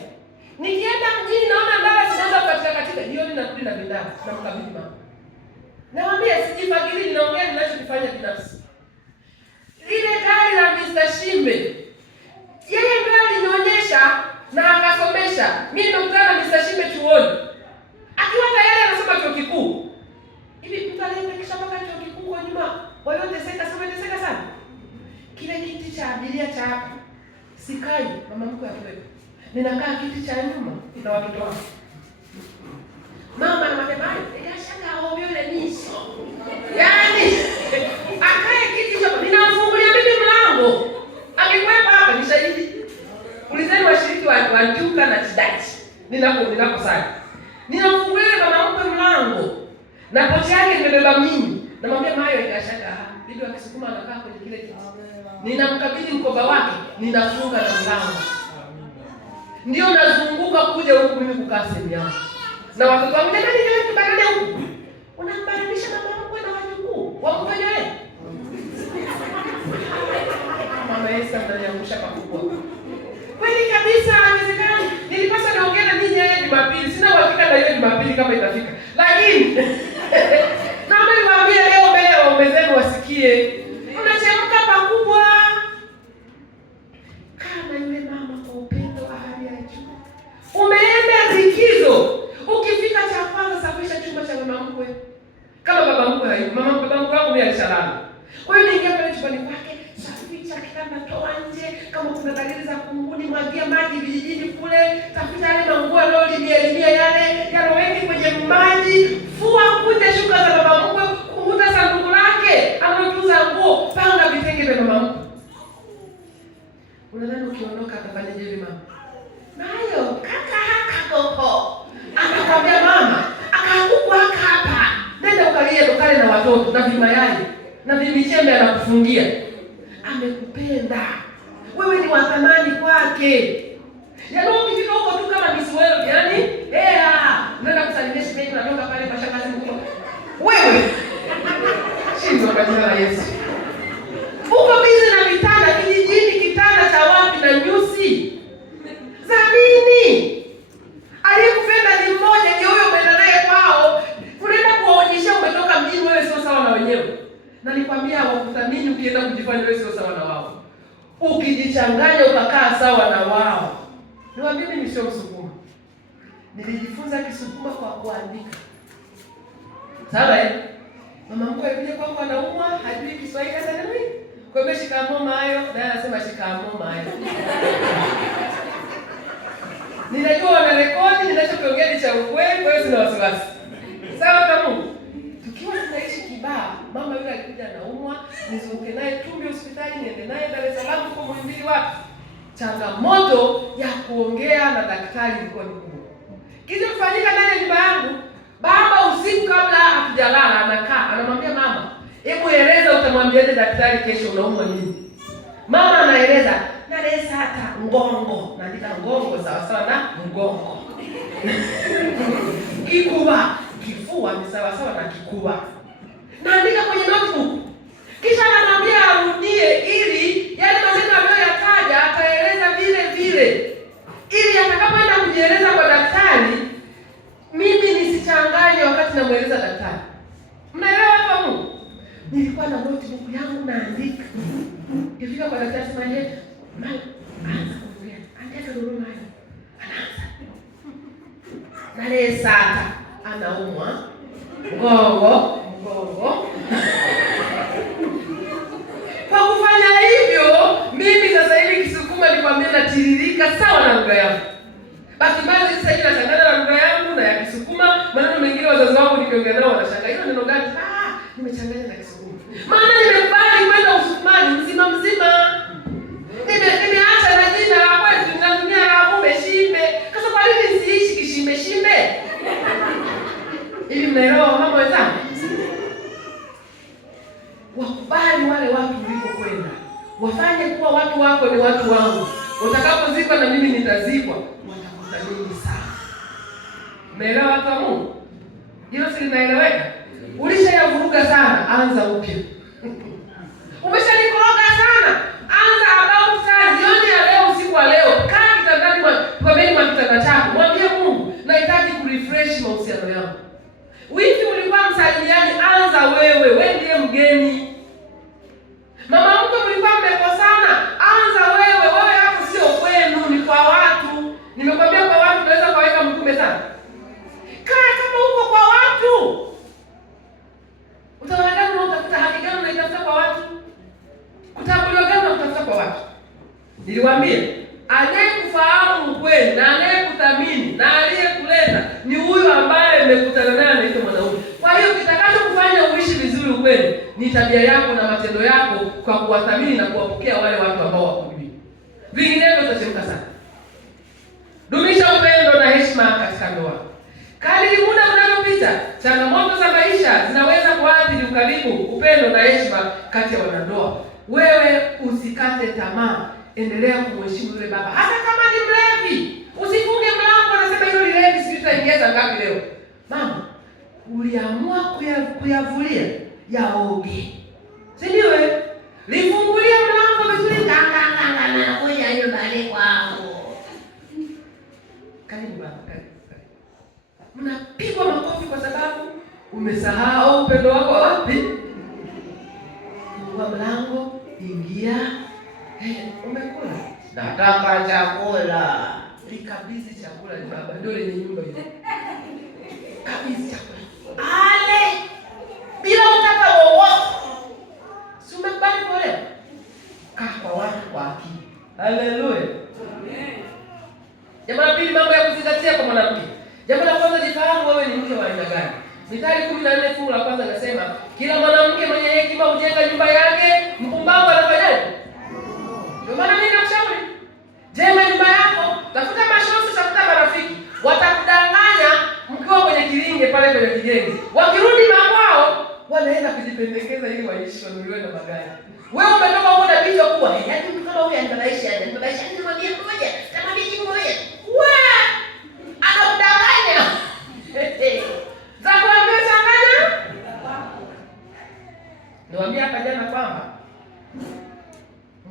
Nikienda mjini naona ndara zinaanza katika jioni narudi na bidhaa na mkabidhi mama. Naambia sijifagili, ninaongea ninachokifanya binafsi. Ile gari la Mr. Shimbe, yeye ndiye alinionyesha na akasomesha. Mimi nimekutana na Mr. Shimbe chuoni. Akiwa tayari anasoma chuo kikuu. Hivi mtu aliyekisha mpaka chuo kikuu kwa nyuma, walioteseka sana. Kile kiti cha abiria cha hapa. Sikai, mama mkwe akiwepo. Ninakaa kiti cha nyuma na watoto wangu. Mama anamwambia bali, shaka haombeo ile miso. Yaani, akae kiti cha ninamfungulia mimi mlango. Akikwepa hapa ni shahidi. Ulizeni washiriki wa Njuka na Chidachi. Ninapo sana. Ninamfungulia mama mkwe mlango. Na pochi yake nimebeba mimi. Namwambia Mayo ikashaka. Bibi akisukuma anakaa kwenye kile kiti. Ninamkabidhi mkoba wake, ninafunga na mlango. Ndio nazunguka kuja huku mimi kukaa sehemu yangu. Na watoto wangu jamani leo tubarane huku. Unambadilisha mama mkwe na wajukuu. Wamfanye wewe. Mama Esther ananiangusha pakubwa. Kweli kabisa haiwezekani. Nilipaswa naongea na ninyi leo Jumapili. Sina uhakika na hiyo Jumapili kama itafika. Lakini naomba niwaambie leo mbele ya waume zenu wasikie. Unachemka pakubwa. Kama yule mama kwa upendo wa hali ya juu. Umeenda likizo. Ukifika cha kwanza safisha chumba cha mama mkwe. Kama baba mkwe hayupo, baba mkwe wangu mimi alishalala. Kwa hiyo niingia pale chumbani kwake, safisha kitanda, toa nje, kama kuna dalili za kunguni, mwagia maji vijijini kule, tafuta yale manguo yale yale yaloweki kwenye maji, fua kunje shuka za baba mkwe. akaondoka akafanyaje yule mama? Nayo kaka haka koko. Akakwambia mama, akakuku hapa. Nenda ukalie dukani na watoto na vimayai na vimichembe anakufungia. Amekupenda. Wewe ni wa thamani kwake. Yaani ukifika huko tu kama Miss World, yani unaenda kusalimia shemeji unatoka pale kwa shangazi mkubwa. Wewe shindo kwa jina la Yesu. Uko bizi na vitanda kijijini, kitanda cha wapi na nyusi? Za nini? Aliyekupenda ni mmoja, ndio huyo umeenda naye kwao. Unaenda kuwaonyesha umetoka mjini, wewe sio sawa na wenyewe. Na nikwambia hawakuthamini ukienda kujifanya wewe sio sawa na wao. Ukijichanganya ukakaa sawa na wao. Niwaambie mimi sio Msukuma. Nilijifunza Kisukuma kwa kuandika. Sawa Mama mkwe alikuja kwangu anaumwa, hajui Kiswahili hata nini. Kwa hivyo shikamoo mayo, naye anasema shikamoo mayo. Ninajua wanarekodi, ninachokiongea ni cha ukweli, kwa hiyo sina wasiwasi. Sawa kama tukiwa tunaishi Kibaha, mama yule alikuja anaumwa, nizunguke naye Tumbi hospitali, niende naye Dar es Salaam kwa Muhimbili wapi. Changamoto ya kuongea na daktari ilikuwa ni kubwa. Kitu kufanyika ndani ya nyumba yangu, baba usiku kabla hatujalala anakaa, anamwambia mama, hebu eleza utamwambiaje daktari kesho unaumwa nini? Mama anaeleza, nalesa hata ngongo, naandika ngongo sawa sawa na mgongo. Kikuba, kifua ni sawa sawa na kikuba. Naandika kwenye notebook. Kisha anamwambia arudie ili yale maneno aliyoyataja ataeleza vile vile. Ili atakapoenda kujieleza kwa daktari, mimi nisichanganye wakati namueleza daktari. Mnaelewa hapo Mungu? Nilikuwa na notebook yangu naandika. Nikifika kwa daktari sema yeye, "Mama, anza kuongea. Andika duru mali." Anaanza. Nale sata anaumwa. Mgongo. Kwa kufanya hivyo, mimi sasa hivi Kisukuma nikwambia natiririka sawa na lugha yangu. Basi mbaya sasa hivi nachanganya na lugha yangu na ya Kisukuma, maneno mengine wazazi wangu nikiongea nao wanashangaa. Hilo neno gani? Nimechanganya na Kisukuma. Maana nimebali kwenda Usukumani mzima. Nimeacha na jina la kwetu ninatumia la kumbe shimbe. Sasa kwa nini nisiishi kishimbe? Hivi mnaelewa mama wenzangu? Wakubali wale watu ulipokwenda. Wafanye kuwa watu wako ni watu wangu. Utakapozikwa na mimi nitazikwa. Watakuthamini sana. Umeelewa watu wa Mungu? Hilo si linaeleweka? Ulishayavuruga sana, anza upya. Umeshanikoroga sana, anza about time. Jioni ya leo, usiku wa leo, kaa kitandani kwa kitanda chako. Mwambie Mungu, nahitaji kurefresh mahusiano yangu. Wiki ulikuwa msalimiani, anza wewe ndiye mgeni. Mama mkwe mlikuwa mmekosana, anza wewe hapo sio kwenu, ni kwa watu. Nimekwambia kwa watu unaweza kaweka mkume sana. Kaa kama uko kwa watu. Utaona gani utafuta haki gani unaitafuta kwa watu? Kutambuliwa gani unatafuta kwa watu? Niliwaambia, anayekufahamu kweli na anayekuthamini na aliyekuleta ni huyu ambaye mmekutana naye anaitwa mwanaume. Kwa hiyo kitakachokufanya uishi vizuri kweli ni tabia yako na matendo yako kwa kuwathamini na kuwapokea wale watu ambao wakujui. Vinginevyo utachemka sana. Dumisha upendo na heshima katika ndoa. Kadiri muda unavyopita, changamoto za maisha zinaweza kuathiri ukaribu, upendo na heshima kati ya wanandoa. Wewe usikate tamaa. Endelea kumheshimu yule baba. Hata kama ni mlevi, usifunge mlango unasema hilo lilevi sisi tutaingiza ngapi leo. Mama, uliamua kuyavulia yaoge. Si ndio wewe? Lifungulia mlango vizuri kanga na kuja hiyo bale kwako. Karibu baba, karibu. Mnapigwa makofi kwa sababu umesahau upendo wako wapi? Fungua mlango, ingia. Umekula? Nataka chakula. Nikabidhi chakula ni baba, ndio lenye nyumba hiyo. Kabidhi chakula. Ale! Bila utaka wowote. Si umekubali pole? Kaa kwa watu kwa akili. Haleluya. Amen. Jambo la pili, mambo ya kuzingatia kwa mwanamke. Jambo la kwanza, jifahamu wewe ni mke wa aina gani. Mithali 14 fungu la kwanza nasema, kila mwanamke mwenye hekima hujenga nyumba yake, mpumbavu anafanyaje? Ndio maana mimi nakushauri, wanunuliwe na magari. Wewe umetoka huko na bicho kubwa. Yaani mtu kama huyu anabadilisha aje? Anabadilisha ni mwambie mmoja, tamwambie jibu moja. Anakudanganya. Za kuambia sana. Niwaambia hapa jana kwamba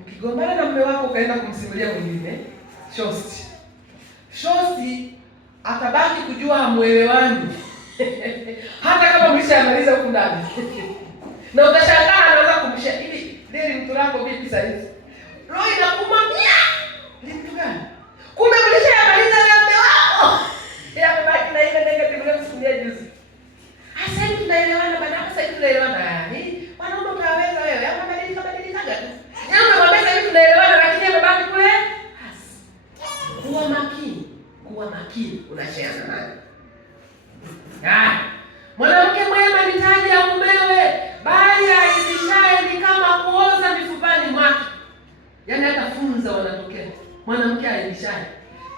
ukigombana na mume wako ukaenda kumsimulia mwingine, shosti atabaki kujua hamuelewani. Hata kama mlishamaliza huko ndani. Na utashangaa anaanza kumsha hivi, leo mtu lako vipi sasa hivi? Roho inakumwambia, ni mtu gani? Kumbe mlishamaliza na mume wako. Yamebaki na ile negative leo msimulia juzi. Sasa hivi tunaelewana bana, sasa hivi tunaelewana. Wanaume utaweza wewe, ama badilikaga tu. Yeye mwambie hivi tunaelewana, lakini yamebaki kule. Kuwa makini unashauriana naye. Mwanamke mwema ni taji ya mumewe, bali aibishaye ni kama kuoza mifupani mwake. Yaani hata funza wanatokea. Mwanamke aibishaye.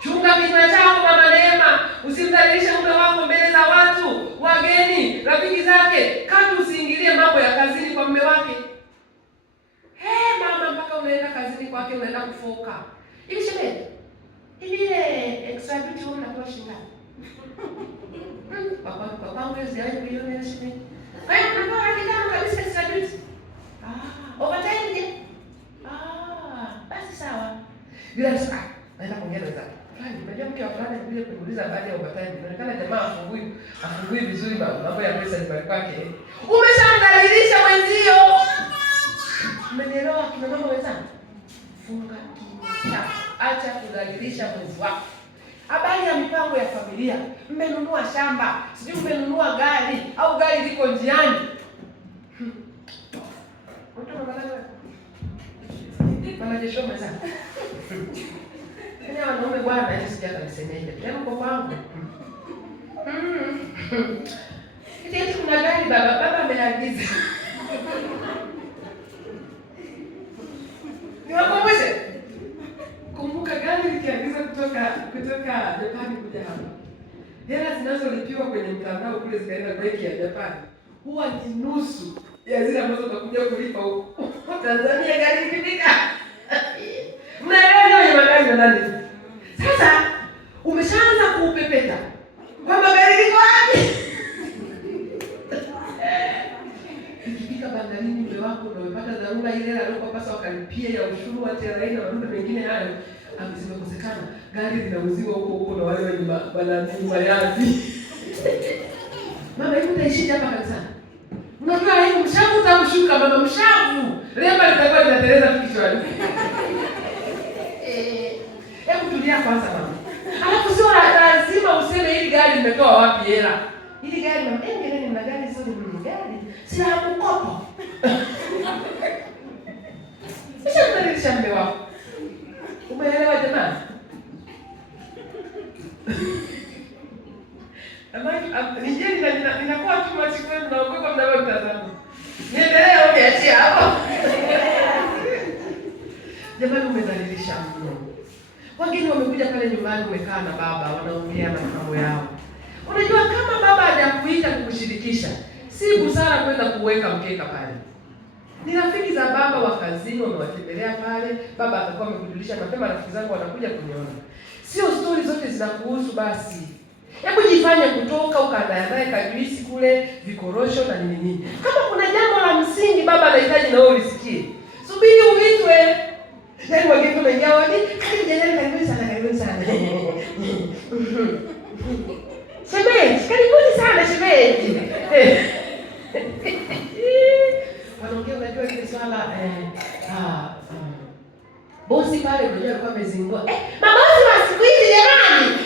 Chunga kinywa chako Mama Neema, usimdhalilishe mume wako mbele za watu, wageni, rafiki zake. Katu usiingilie mambo ya kazini kwa mume wake. Mama, mpaka unaenda kazini kwake unaenda kufoka. Hivi shemeji, hivi ile extra duty wewe unakuwa shingapi? Papa wewe sijawahi kuiona ile shemeji. Wewe unakuwa hakika kabisa extra duty. Overtime je? Basi sawa. Bila shaka, naenda kuongea na zake. Unajua mke wa fulani kuja kuniuliza baada ya overtime. Inaonekana jamaa afungui vizuri mambo ya pesa ni kwake. Umeshamdhalilisha mwenzio. Umenielewa kina mama wenzangu? Funga kinywa chako. Acha kudhalilisha mwenzi wako. Habari ya mipango ya familia. Mmenunua shamba, sijui mmenunua gari au gari liko njiani. Bwana Jesho mwenzangu. Ni wanaume bwana, hiyo sijaka nisemeje. Tena kwa kwangu. Kitu kuna gari baba ameagiza. Niwakumbushe. Kumbuka gari likiagiza kutoka Japani kuja hapa. Hela zinazolipiwa kwenye mtandao kule zikaenda benki ya Japani. Huwa ni nusu ya zile ambazo utakuja kulipa huko. Tanzania gari likifika. Mnaelewa hiyo magari nani? Sasa umeshaanza kuupepeta. Kwamba gari liko wapi? Ikifika bandarini mume wako ndio umepata dharura ile hela aliyopasa wakalipia ya ushuru wa TRA na mambo mengine hayo, amezimekosekana. Gari linauziwa huko na wale wenye mayazi. Mama, hivi utaishi hapa kanisani? Unajua hivi mshavu utamshuka mama, mshavu. Lemba litakuwa linateleza tu kichwani. Hebu tulia kwanza mama. Alafu sio lazima useme hili gari limetoa wapi hela. Hili gari mama, ngeleni na gari sio ni gari. Si la kukopa. Sasa tunadilisha mume wako. Umeelewa jamani? Nijeni na ninakuwa tu machikweni naogopa mnavyotazama. Niendelee uniachie hapo. Jamani, umedhalilisha mno. Wageni wamekuja pale nyumbani, umekaa na baba, wanaongea na mambo yao. Unajua kama baba hajakuita kukushirikisha, si busara kwenda kuweka mkeka pale. Ni rafiki za baba wa kazini wamewatembelea pale, baba atakuwa amekujulisha mapema, rafiki zangu wanakuja kuniona. Sio story zote zinakuhusu basi. Hebu jifanye kutoka ukaandae kajuisi kule, vikorosho na nini. Kama kuna jambo la msingi baba anahitaji na wewe ulisikie. Subiri uitwe. Yaani wageni wamejaa wadi, karibuni sana. Shemeji, karibuni sana shemeji. Wanaongea, unajua ile swala bosi pale unajua alikuwa amezingua. Mabosi wa siku hizi jamani.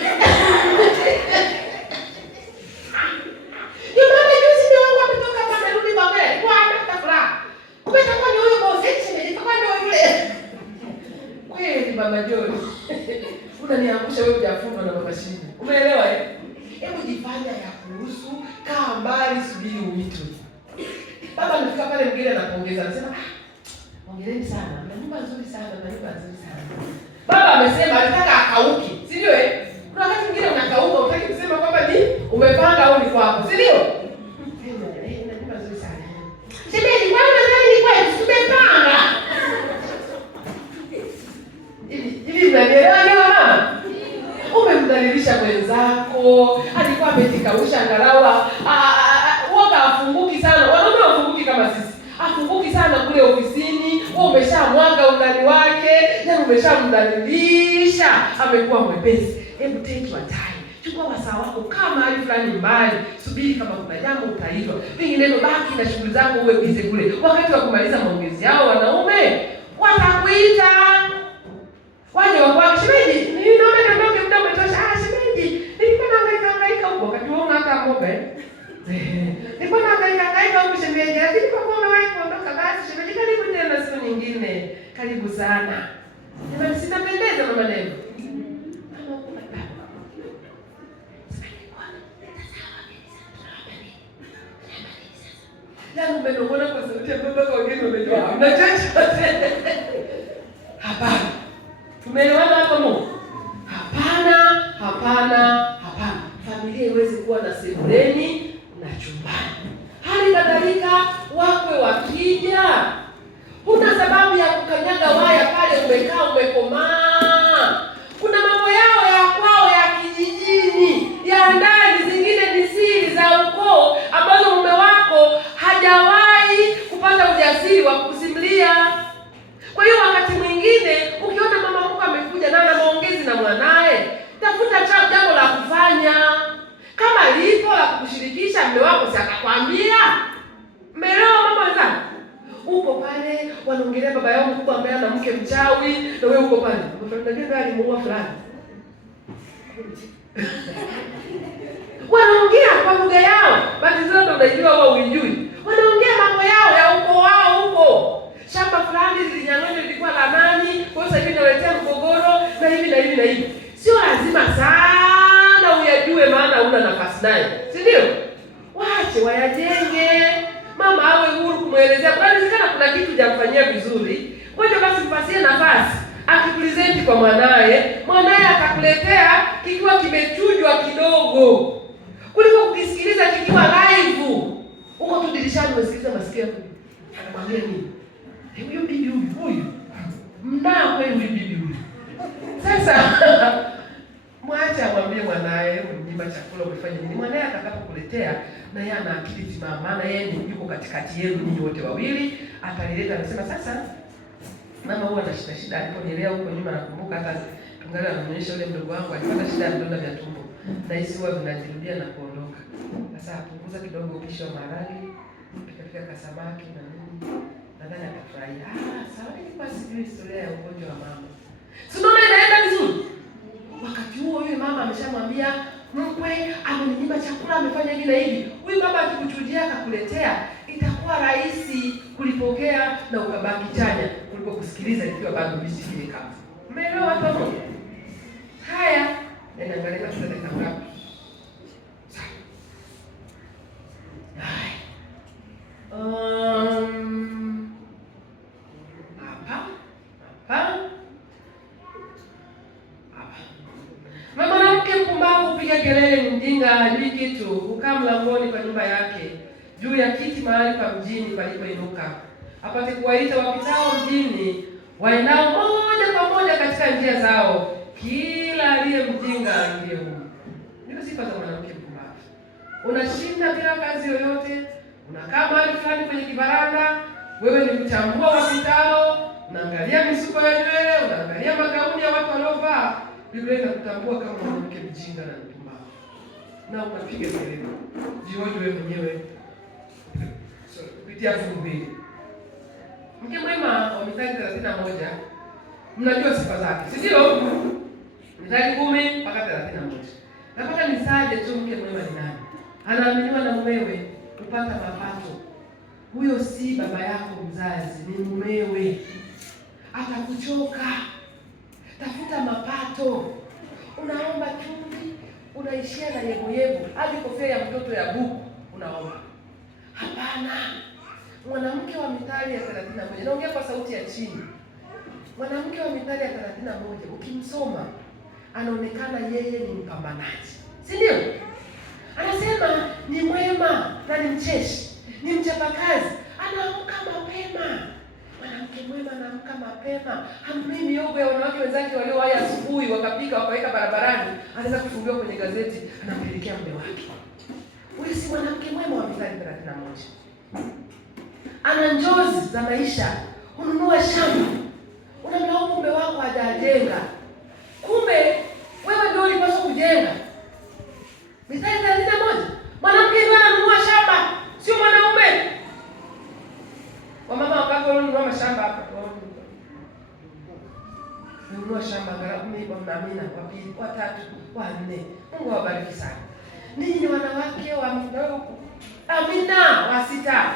Yule juzi ndio wangu ametoka hapa narudi kwa mbele. Kwa hata furaha. Kupita kwa huyo bosi shemeji, kwa ndio yule. Kweli Mama John. Unaniangusha wewe hujafundwa na baba Shini. Umeelewa eh? Hebu jifanya ya kuhusu, kaa mbali, subiri uitwe. Baba anafika pale mgeni anapongeza, anasema, "Hongereni sana. Mna nyumba nzuri sana, mna nyumba nzuri sana." Baba amesema alitaka akauke, si ndio eh? Kuna wakati mwingine unakauka, unataka kusema kwamba ni umepanga au ni kwako, si ndio? Mna nyumba nzuri sana. Shemeji, kwa nini mwenzako, alikuwa amejikausha angalau woga afunguki sana. Wanaume wafunguki kama sisi. Afunguki sana kule ofisini, wewe umeshamwaga undani wake, yaani umeshamdhalilisha, amekuwa mwepesi. Hebu take your time. Chukua wasaa wako, kaa mahali fulani mbali, subiri kama kuna jambo utaitwa. Vinginevyo baki na shughuli zako, uwe busy kule. Wakati wa kumaliza maongezi yao wanaume watakuita. Waje wakwambie, shemeji, naona niondoke, muda umetosha. Shemeji, nilikuwa nahangaika huko. Wakati wao hata mboga nilikuwa nahangaika huko shemeji, lakini kwa kuwa umewahi kuondoka basi shemeji, karibu tena siku nyingine. Karibu sana. Jamani, sinapendeza na maneno. Yaani umenongona kwa sauti ya baba kwa wengine wamejua hamna chochote. Hapana. Tumeelewana hapo Mungu? Hapana. Familia iweze kuwa na sebuleni na chumbani. Hali kadhalika wakwe wakija, huna sababu ya kukanyaga waya pale umekaa umekomaa. Kuna mambo yao ya kwao ya kijijini, ya ndani, zingine ni siri za ukoo ambazo mume wako hajawahi kupata ujasiri wa kusimulia. Kwa hiyo wakati mwingine ukiona mama mkwe amekuja na ana maongezi na mwanae, tafuta jambo la kufanya. Kama lipo la kukushirikisha mume wako, si akakwambia. Mmeelewa mama zangu? Uko pale wanaongelea baba yao mkubwa ambaye ana mke mchawi, na wewe uko pale. Unajua alimuua fulani. Wanaongea kwa lugha yao. Basi zile ndo unajua wao unijui. Wanaongea mambo yao ya ukoo wao huko. Shamba fulani zilinyang'anywa lilikuwa la nani? Kwa hiyo sasa hivi naletea mgogoro na hivi. Sio lazima sana uyajue, maana huna nafasi naye. Si ndio? Waache wayajenge. Mama awe huru kumuelezea. Inawezekana kuna kitu cha kufanyia vizuri. Ngoja basi mpasie nafasi. Akipresent kwa mwanae atakuletea kikiwa kimechujwa kidogo. Kuliko kukisikiliza kikiwa live. Uko tu dirishani unasikiliza masikio yako. Anamwambia nini? Huyu bibi huyu. Mnaa kweli huyu bibi huyu. Sasa mwacha amwambie mwanae, mnyima chakula umefanya nini? Mwanae atakapokuletea na yeye ana akili timamu, maana yeye yuko katikati yenu ninyi wote wawili, atalileta anasema sasa mama huwa ana shida aliponielea huko nyuma, nakumbuka hata tungali ananionyesha yule mdogo wangu alipata shida ya vidonda vya tumbo. Na hisi huwa vinajirudia na kuondoka. Sasa apunguza kidogo upishi wa maharage, pika kasamaki na nini. Nadhani atafurahia. Sawa, nilikuwa sijui historia ya ugonjwa wa mama. Unaona inaenda vizuri. Wakati huo yule mama ameshamwambia mkwe ameninyima chakula, amefanya hivi na hivi. Huyu baba akikuchujia akakuletea, itakuwa rahisi kulipokea na ukabaki chanya kuliko kusikiliza ikiwa bado bichi kile kama. Umeelewa watu wangu? Haya, nenda angalia katika dakika ngapi? Mwanamke mpumbavu hupiga kelele, ni mjinga, hajui kitu, hukaa mlangoni kwa nyumba yake, juu ya kiti mahali pa mjini palipoinuka, apate kuwaita wapitao mjini, waendao moja kwa moja katika njia zao. Kila aliye mjinga aingie humo. Ndio sifa za mwanamke mpumbavu. Unashinda bila kazi yoyote, unakaa mahali fulani kwenye kibaranda, wewe ni mchambua wapitao, unaangalia misuko ya nywele, unaangalia magauni ya watu waliovaa. Biblia inakutambua kama mwanamke mjinga na mpumbavu. Na unapiga kelele. Jioni wewe mwenyewe. Kupitia fungu hili. Mke mwema wa Mithali 31, mnajua sifa zake, si ndio? Mithali 10 mpaka 31. Nataka nisaje tu mke mwema ni nani? Anaaminiwa na mumewe kupata mapato. Huyo si baba yako mzazi, ni mumewe. Atakuchoka. Tafuta mapato. Unaomba chumvi, unaishia na yebo hadi kofia ya mtoto ya buku unaomba. Hapana. Mwanamke wa Mithali ya 31, naongea kwa sauti ya chini. Mwanamke wa Mithali ya 31 ukimsoma anaonekana yeye ni mpambanaji. Si ndio? Anasema ni mwema na ni mcheshi, ni mchapakazi, anaamka mapema. Mwanamke mwema anaamka mapema. Hamni miogo ya wanawake wenzake waliowahi asubuhi wakapika wakaweka barabarani, anaweza kufungiwa kwenye gazeti, anampelekea mume wake. Huyu si mwanamke mwema wa Mithali 31. Ana njozi za maisha, ununua shamba, unamlaumu mume wako hajajenga. Kumbe wewe ndio ulipaswa kujenga. Mithali 31. Mwanamke ndiye ananunua shamba, sio mwanaume. Wamama wakapo wanunua mashamba hapa tuone. Nunua shamba angalau mimi mnaamina kwa pili, kwa tatu, kwa nne. Mungu awabariki sana. Ninyi ni wanawake wa mdogo. Amina, wa sita.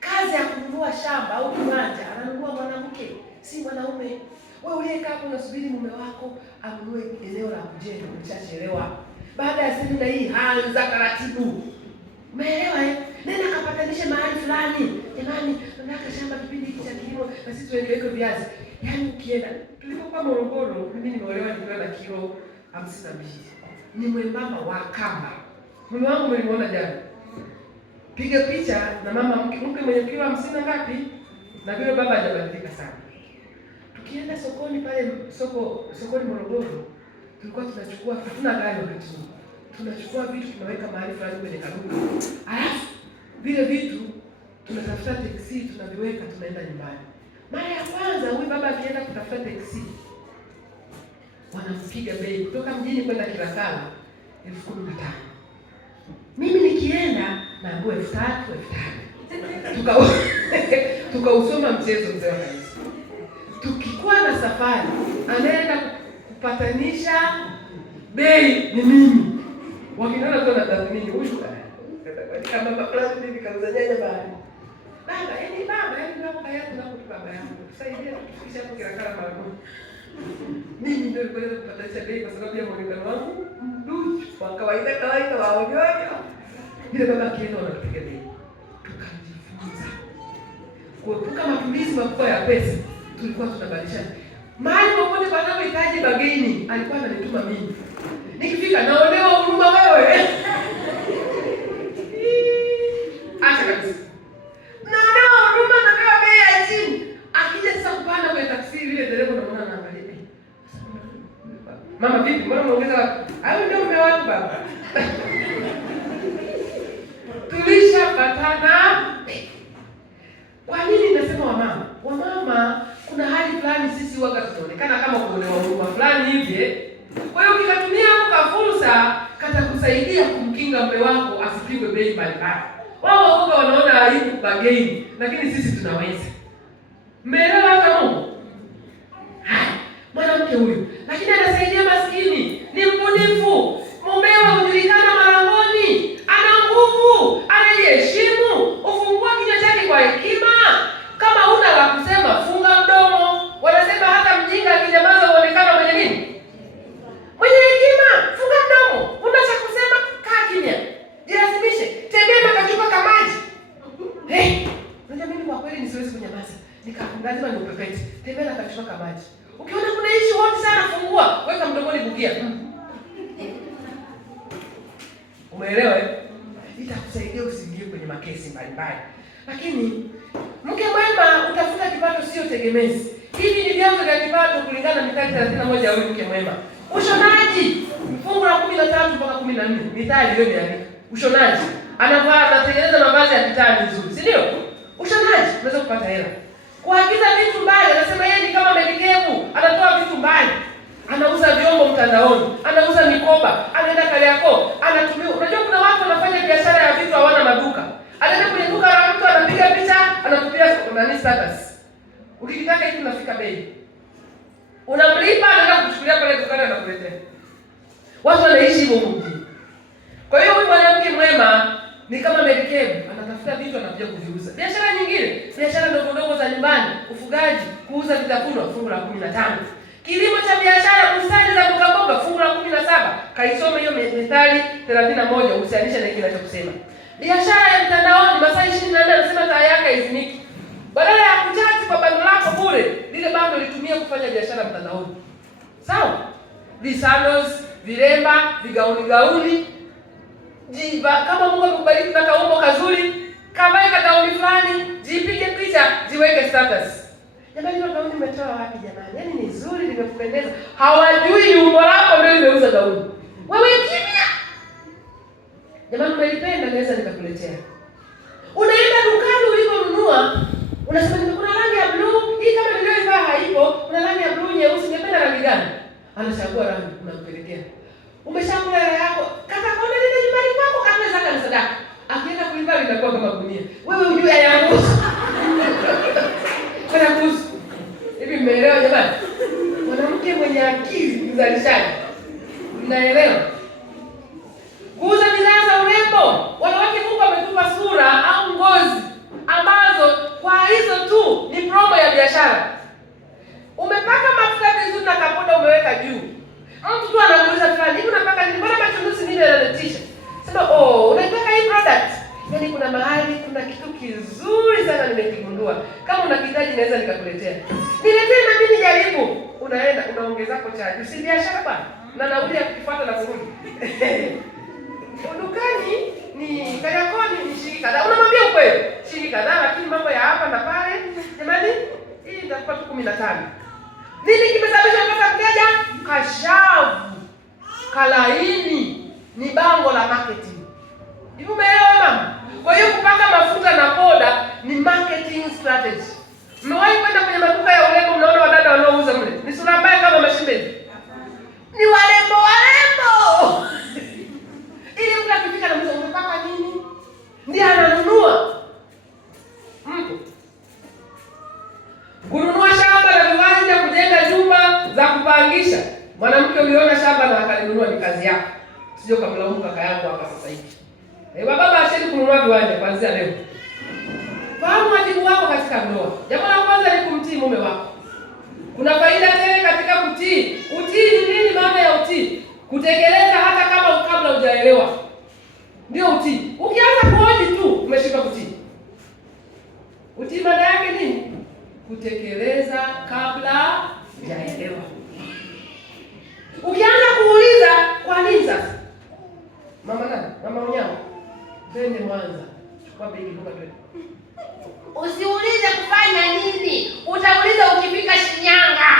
Kazi ya kununua shamba au kiwanja ananunua mwanamke, si mwanaume. Wewe uliyekaa hapo unasubiri mume wako anunue eneo la kujenga, umeshachelewa. Baada ya semina hii anza taratibu. Umeelewa eh? Nenda kapatanishe mahali fulani. Jamani, nataka shamba kipindi hiki cha kilimo na sisi tuweke viazi. Yaani ukienda tulipokuwa Morogoro, mimi nimeolewa nikiwa na kilo 52. Ni mwembamba wa kamba. Mume wangu mlimuona jana. Piga picha na mama mke mwenye kilo 50 na ngapi? Na vile baba hajabadilika sana. Tukienda sokoni pale sokoni Morogoro, tulikuwa tunachukua, hatuna gari wakati huo. Tunachukua vitu tunaweka mahali fulani kwenye karuka. Alafu vile vitu tunatafuta taxi tunaviweka tunaenda nyumbani. Mara ya kwanza huyu baba akienda kutafuta taxi, wanampiga bei kutoka mjini kwenda Kilakala 15,000. Mimi nikienda naambiwa 3,000. Tukausoma mchezo mzee wa kanisa. Tukikuwa na safari, anaenda kupatanisha bei ni mimi. Wakiniona tu wanatathmini huyu kama baba fulani hivi kauza nyanya bali. Baba, ndio baba yangu na kwa baba yangu. Tusaidia tufikishe hapo Kilakala mara moja. Mimi ndio nilikuwa kupatanisha bei kwa sababu ya muonekano wangu mduchu. Kwa kawaida waonyoyo. Ile baba kienda anatupiga bei. Tukajifunza. Kuepuka matumizi makubwa ya pesa. Tulikuwa tunabadilishana. Mahali popote panapohitaji bageni, alikuwa ananituma mimi. Nikifika naonewa huruma wewe. Acha kabisa. Naonewa huruma na pewa bei ya chini. Akija sasa kupanda kwenye taksi ile dereva naona anaangalia mimi. Mama vipi? Mbona unaongeza wapi? Hayo ndio mume wangu baba. Tulishapatana. Kwa nini nasema wamama? Wamama kuna hali fulani sisi huwa tunaonekana kama kuonewa huruma fulani hivi. Kwa hiyo ukikatumia kwa fursa katakusaidia kumkinga mume wako asipigwe bei mbalimbali. Wao huko wanaona aibu bageni, lakini sisi tunaweza. Mmeelewa hata Mungu? Haya, mwanamke huyu lakini anasaidia maskini, ni mbunifu, mumewe hujulikana malangoni, ana nguvu, anajiheshimu, ufungua kinywa chake kwa hekima. Kama huna la kusema funga mdomo. Wanasema hata mjinga akinyamaza huonekana mwenye nini? Mwenye hekima. Funga mdomo. Una cha kusema, kaa kimya. Jilazimishe. Tembea na kachupa kama maji. Unajua mimi kwa kweli nisiwezi kunyamaza. Lazima niupepete. Tembea na kachupa kama maji. Ukiona kuna issue hot sana fungua, weka mdomoni bugia. Umeelewa eh? Itakusaidia usiingie kwenye makesi mbalimbali. Lakini mke mwema utafuta kipato sio tegemezi. Hivi ni vyanzo vya kipato kulingana na Mithali 31 ya mke mwema. Ushonaji, fungu la 13 mpaka 14. Mithali hiyo imeandika. Ushonaji, anatengeneza mavazi ya kitani nzuri, si ndio? Ushonaji, unaweza kupata hela. Kuagiza vitu mbali, anasema yeye ni kama Melikebu, anatoa vitu mbali. Anauza vyombo mtandaoni, anauza mikoba, anaenda Kariakoo, anatumia. Unajua kuna watu wanafanya biashara ya vitu hawana maduka. Anaenda kwenye duka la mtu anapiga picha, anatupia nani status. Ukitaka hivi unafika bei. Unamlipa anaenda kuchukulia pale dukani anakuletea. Watu wanaishi hivyo mjini. Kwa hiyo huyu mwanamke mwema ni kama Melikebu, anatafuta vitu anakuja kuviuza. Biashara nyingine, biashara ndogo ndogo za nyumbani, ufugaji, kuuza vitafunwa, fungu la 15. Kilimo cha biashara, bustani za mboga mboga, fungu la 17. Kaisome hiyo Mithali 31 uhusianisha na kile kusema. Biashara ya mtandaoni masaa 24 anasema taa yake izimiki. Badala ya kuchati kwa bando lako bure, lile bando litumie kufanya biashara mtandaoni. Sawa? Visandos, viremba, vigauni. Kama Mungu amekubariki na kaumbo kazuri, kavae gauni fulani, jipige picha, jiweke status. Jamani, hilo gauni umetoa wapi jamani? Yaani ni nzuri, limekupendeza. Hawajui umbo lako ndio limeuza gauni. Wewe kimya. Jamani, umelipenda naweza nikakuletea. Unaenda dukani uliponunua, unasema kuna rangi ya blue, hii kama nilioivaa haipo, kuna rangi ya blue nyeusi, ungependa rangi gani? Anachagua rangi, unampelekea. Umeshakula hela yako, kata kaona nini nyumbani kwako, kabla zaka ni sadaka. Akienda kulipa linakuwa kama gunia. Wewe unajua yangu. Kuna kuhusu. Hivi mmeelewa jamani? Mwanamke mwenye akili mzalishaji. Mnaelewa? Kuuza bidhaa za urembo. Wanawake Mungu ametupa sura au ngozi ambazo kwa hizo tu ni promo ya biashara. Umepaka mafuta vizuri na kapoda umeweka juu. Mtu tu anakuuliza fulani, hivi unapaka nini? Mbona machunguzi nini yanatisha? Sema, unataka hii product. Yaani kuna mahali kuna kitu kizuri sana nimekigundua. Kama unakihitaji naweza nikakuletea. Niletee na mimi jaribu. Unaenda unaongeza kwa chaji. Si biashara bwana. Na nauli ya kufuata na kurudi. Dukani ni Kariakoni ni shilingi kadhaa. Unamwambia ukweli. Shilingi kadhaa, lakini mambo ya hapa na pale, jamani, hii itakuwa tu 15. Nini kimesababisha kupata mteja? Kashavu. Kalaini ni bango la marketing. Hivi umeelewa mama? Kwa hiyo kupaka mafuta na poda ni marketing strategy. Mmewahi kwenda kwenye maduka ya urembo mnaona wadada wanaouza mle? Ni sura mbaya kama mashimeni. Ni warembo. Ili mtu akifika na mzee umepaka nini? Ndiye ananunua. Kununua shamba na viwanja, kujenga nyumba za kupangisha. Mwanamke uliona shamba na akalinunua ni kazi yako. Sio kamlaumu kaka yako hapa sasa hivi. Baba asheni kununua viwanja kuanzia leo. Fahamu wajibu wako katika ndoa. Jambo la kwanza ni kumtii mume wako. Kuna faida tele katika kutii. Utii ni nini? Maana ya utii, kutekeleza hata kama kabla hujaelewa. Ndio utii. Ukianza kuhoji tu umeshika kutii. Utii maana yake nini? Kutekeleza kabla hujaelewa. Ukianza kuuliza kwa nini sasa? Mama nani? Mama Onyango. Twende Mwanza. Chukua begi huko twende. Usiulize kufanya nini. Utauliza ukifika Shinyanga.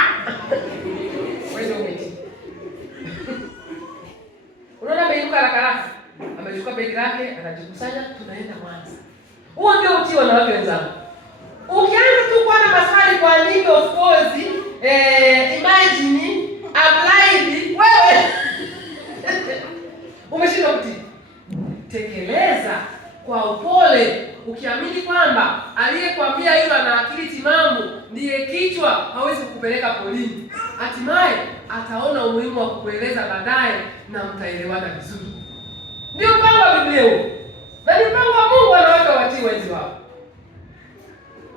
Wewe ndio umeti. Unaona ameinuka haraka. Amechukua begi lake, anajikusanya, tunaenda Mwanza. Huo ndio utii wanawake wenzangu. Ukianza tu kuwa na maswali kwa nini, of course, imagine, applied, wewe umeshinda utii. Tekeleza kwa upole, ukiamini kwamba aliyekwambia hilo ana akili timamu, ndiye kichwa, hawezi kukupeleka polini. Hatimaye ataona umuhimu wa kukueleza baadaye na mtaelewana vizuri. Ndio mpango wa Biblia huo. Na ni mpango wa Mungu, wanawake watii wenzi wao.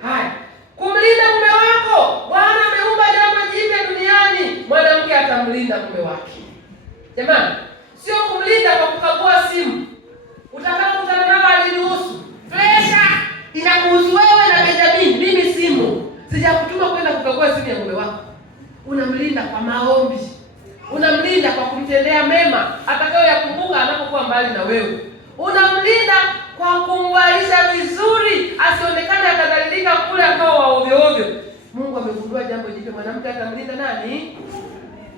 Haya, kumlinda mume wako. Bwana ameumba jambo jipya duniani. Mwanamke atamlinda mume wake. Jamani, sio kumlinda kwa kukagua simu. Utakapokutana nao aliruhusu. Pressure inakuhusu wewe na Benjamin. Mimi simu. Sijakutuma kwenda kukagua simu ya mume wako. Unamlinda kwa maombi. Unamlinda kwa kumtendea mema atakayoyakumbuka anapokuwa mbali na wewe. Unamlinda kwa kumvalisha vizuri, asionekane akadhalilika kule akao wa ovyo ovyo. Mungu amegundua jambo jipya, mwanamke atamlinda nani?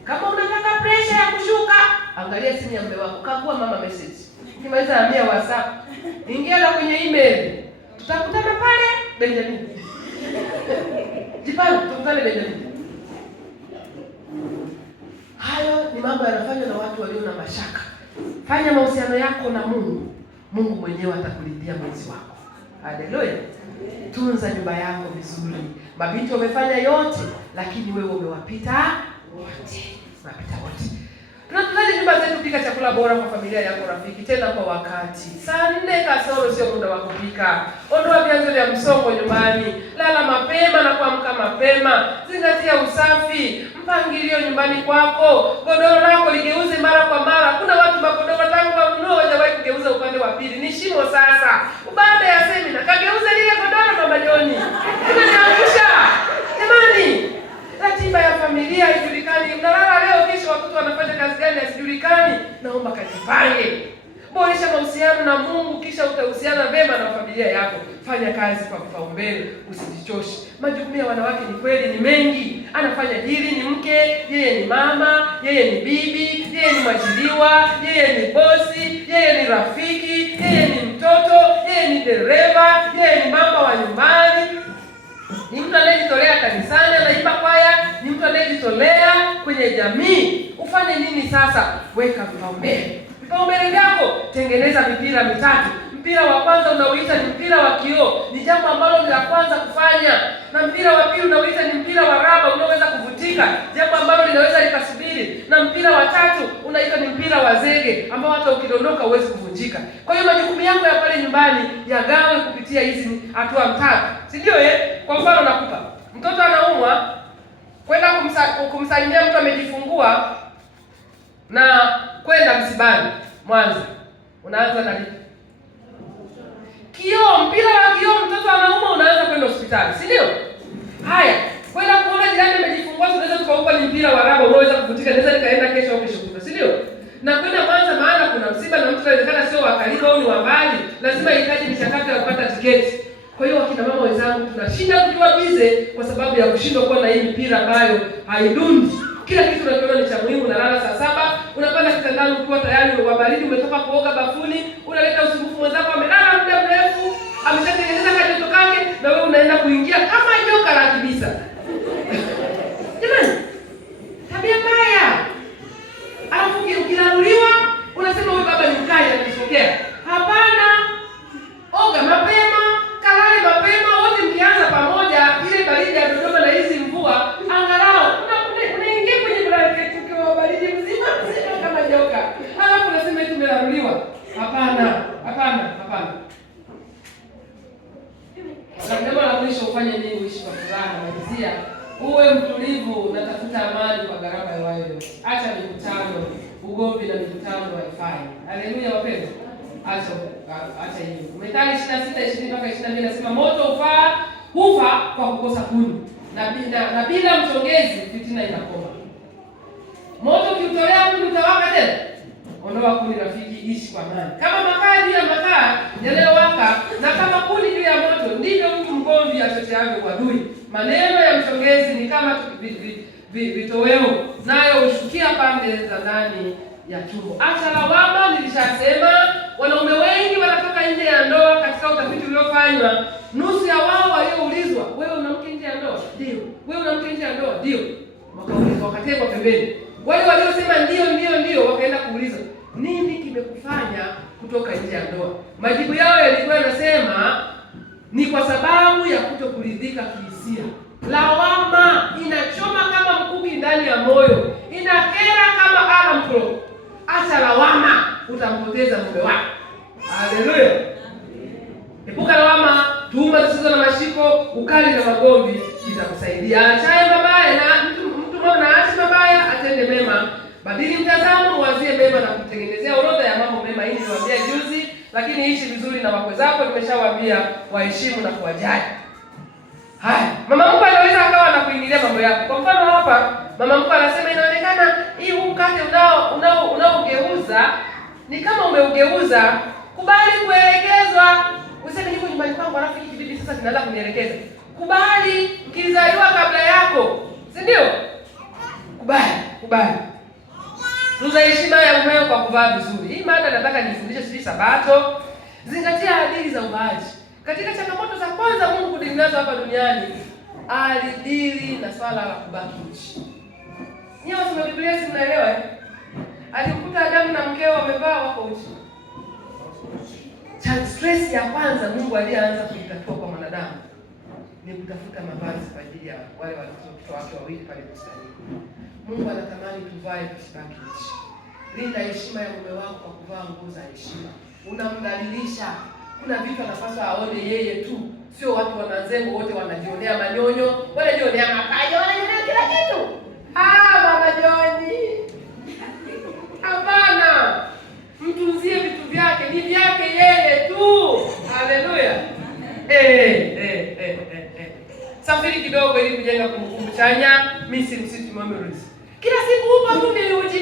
Kama unataka pressure ya kushuka, angalia simu ya mume wako, kagua mama message. Ukimaliza ambia WhatsApp, ingia na kwenye email. Tutakutana pale Benjamin. Jipange tukutane Benjamin. Hayo ni mambo yanafanywa na watu walio na mashaka. Fanya mahusiano yako na Mungu. Mungu mwenyewe atakulindia mwenzi wako. Haleluya. Tunza nyumba yako vizuri. Mabinti wamefanya yote, lakini wewe umewapita wote. Unapita wote. Tunatunzaje nyumba zetu, pika chakula bora kwa familia yako rafiki, tena kwa wakati. Saa 4 kasoro sio muda wa kupika. Ondoa vyanzo vya msongo nyumbani. Lala mapema na kuamka mapema. Zingatia usafi, mpangilio nyumbani kwako. Godoro lako ligeuze mara kwa mara. Kuna watu magodoro tangu wanunue hawajawahi kugeuza upande wa pili. Ni shimo sasa. Baada ya semina kageuza lile godoro Mama Joni. Unaniangusha. Jamani, ratiba ya familia ijulikani. Unalala leo, kesho watoto wanafanya kazi gani asijulikani. Naomba kajipange. Boresha mahusiano na Mungu, kisha utahusiana vema na familia yako. fanya kazi kwa kipaumbele, usijichoshe. Majukumu ya wanawake ni kweli ni mengi. Anafanya hili, ni mke, yeye ni mama, yeye ni bibi, yeye ni mwajiriwa, yeye ni bosi, yeye ni rafiki, yeye ni mtoto, yeye ni dereva, yeye ni mama wa nyumbani, ni mtu anayejitolea kanisani, anaimba kwaya, ni mtu anayejitolea kwenye jamii. Ufanye nini sasa? Weka vipaumbele. Vipaumbele vyako, tengeneza mipira mitatu. Mpira wa kwanza unauita ni mpira wa kioo, ni jambo ambalo ni la kwanza kufanya. Na mpira wa pili unauita ni mpira wa raba, unaoweza kuvutika, jambo ambalo linaweza likasubiri. Na mpira wa tatu unaita ni mpira wa zege, ambao hata ukidondoka huwezi kuvunjika. Kwa hiyo majukumu yako ya pale nyumbani yagawe kupitia hizi hatua mtatu, si ndio? Kwa mfano nakupa, mtoto anaumwa, kwenda kumsalimia mtu amejifungua na kwenda msibani Mwanza, unaanza na kioo, mpira wa kioo. Mtoto anauma, unaanza kwenda hospitali, si ndio? Haya, kwenda kuona jirani amejifungua, tunaweza tukaupa ni mpira wa raba, unaweza kuvutika, naweza nikaenda kesho au kesho kutwa, si ndio? Na kwenda Mwanza maana kuna msiba na mtu anawezekana sio wa karibu au ni wa mbali, lazima ihitaji michakato ya kupata tiketi. Kwa hiyo wakina mama wenzangu, tunashinda tukiwa bize kwa sababu ya kushindwa kuwa na hii mipira ambayo haidundi. Kila kitu unakiona ni cha muhimu. Unalala saa 7, unapanda kitandani ukiwa tayari wa baridi, umetoka kuoga bafuni, unaleta usumbufu mwenzako amelala muda mrefu, ameshatengeneza kajoto kake, na wewe unaenda kuingia kama joka la kibisa. Jamani, tabia mbaya. Alafu ukilaluliwa unasema wewe baba ni mkali anakufokea. Hapana. Oga mapema, kalale mapema, wote mkianza pamoja, ile baridi ya Dodoma na hizi mvua, angalau unaingia kwenye blanket ukiwa baridi mzima kama joka. Alafu unasema eti umelaluliwa. Hapana. Jambo la mwisho, ufanye nini? Uishi kwa furaha. Malizia, uwe mtulivu na tafuta amani kwa gharama ya wewe. Acha mikutano, ugomvi na mikutano haifai. Haleluya wapendwa. Acha hiyo. Methali 26:20-22 inasema moto hufa kwa kukosa kuni. Na bila mchongezi fitina inakoma. Moto ukiutolea kuni utawaka tena. Ondoa kuni rafiki, ishi kwa amani. Kama makaa juu ya makaa yanayowaka na kama kuni juu ya moto, ndivyo mtu mgomvi achocheavyo uadui. Maneno ya mchongezi ni kama vitoweo, nayo hushukia pande za ndani ya tumbo. Acha lawama. Nilishasema wanaume wengi wanatoka nje ya ndoa. Katika utafiti uliofanywa, nusu ya wao walioulizwa, wewe una mke nje ya ndoa? Ndio. Wewe una mke nje ya ndoa? Ndio. Wakaulizwa, wakatekwa pembeni. Wale waliosema ndio wakaenda kuuliza, nini kimekufanya kutoka nje ya ndoa? Majibu yao yalikuwa yanasema ni kwa sababu ya kutokuridhika kihisia. Lawama inachoma kama mkuki ndani ya moyo, inakera kama alarm clock. Acha lawama, utampoteza mume wako. Haleluya. Epuka lawama, tuhuma zisizo na mashiko, ukali na magomvi itakusaidia. Achaye mabaya na mtu mmoja aache mabaya, atende mema. Badili mtazamo, uanzie mema na kutengenezea orodha ya mambo mema. Hii niliwaambia juzi, lakini ishi vizuri na wakwe zako, nimeshawaambia waheshimu na kuwajali. Haya, mama mkwe anaweza akawa anakuingilia mambo yako. Kwa mfano hapa, mama mkwe anasema inaonekana hii mkate unaogeuza ni kama umeugeuza. Kubali kuelekezwa. Useme niko nyumbani kwangu alafu hiki bibi sasa kinaanza kunielekeza. Kubali, kilizaliwa kabla yako. Si ndio? Kubali. Tunza heshima ya mumeo kwa kuvaa vizuri. Hii mada nataka nifundishe sisi Sabato. Zingatia adili za uvaaji. Katika changamoto za kwanza Mungu kudili nazo hapa duniani, alidili na swala la kubaki uchi. Nyie wasoma Biblia si mnaelewa? Alimkuta Adamu na mkeo wamevaa wako uchi. Stress ya kwanza Mungu alianza kuitatua kwa mwanadamu ni kutafuta mavazi kwa ajili ya wale watoto wake wawili pale bustanini. Mungu anatamani tuvae tusibaki uchi. Linda heshima ya mume wako kwa kuvaa nguo za heshima. Unamdhalilisha. Kuna vitu anapaswa aone yeye tu, sio watu wananzengo wote wanajionea manyonyo, wanajionea mapaja, wanajionea kila kitu. Mama Joni. Hapana. Mtunzie vitu vyake, ni vyake yeye tu. Haleluya. Safiri kidogo ili kujenga kumbukumbu chanya. Misi msitu memories. Kila siku upo tu miuji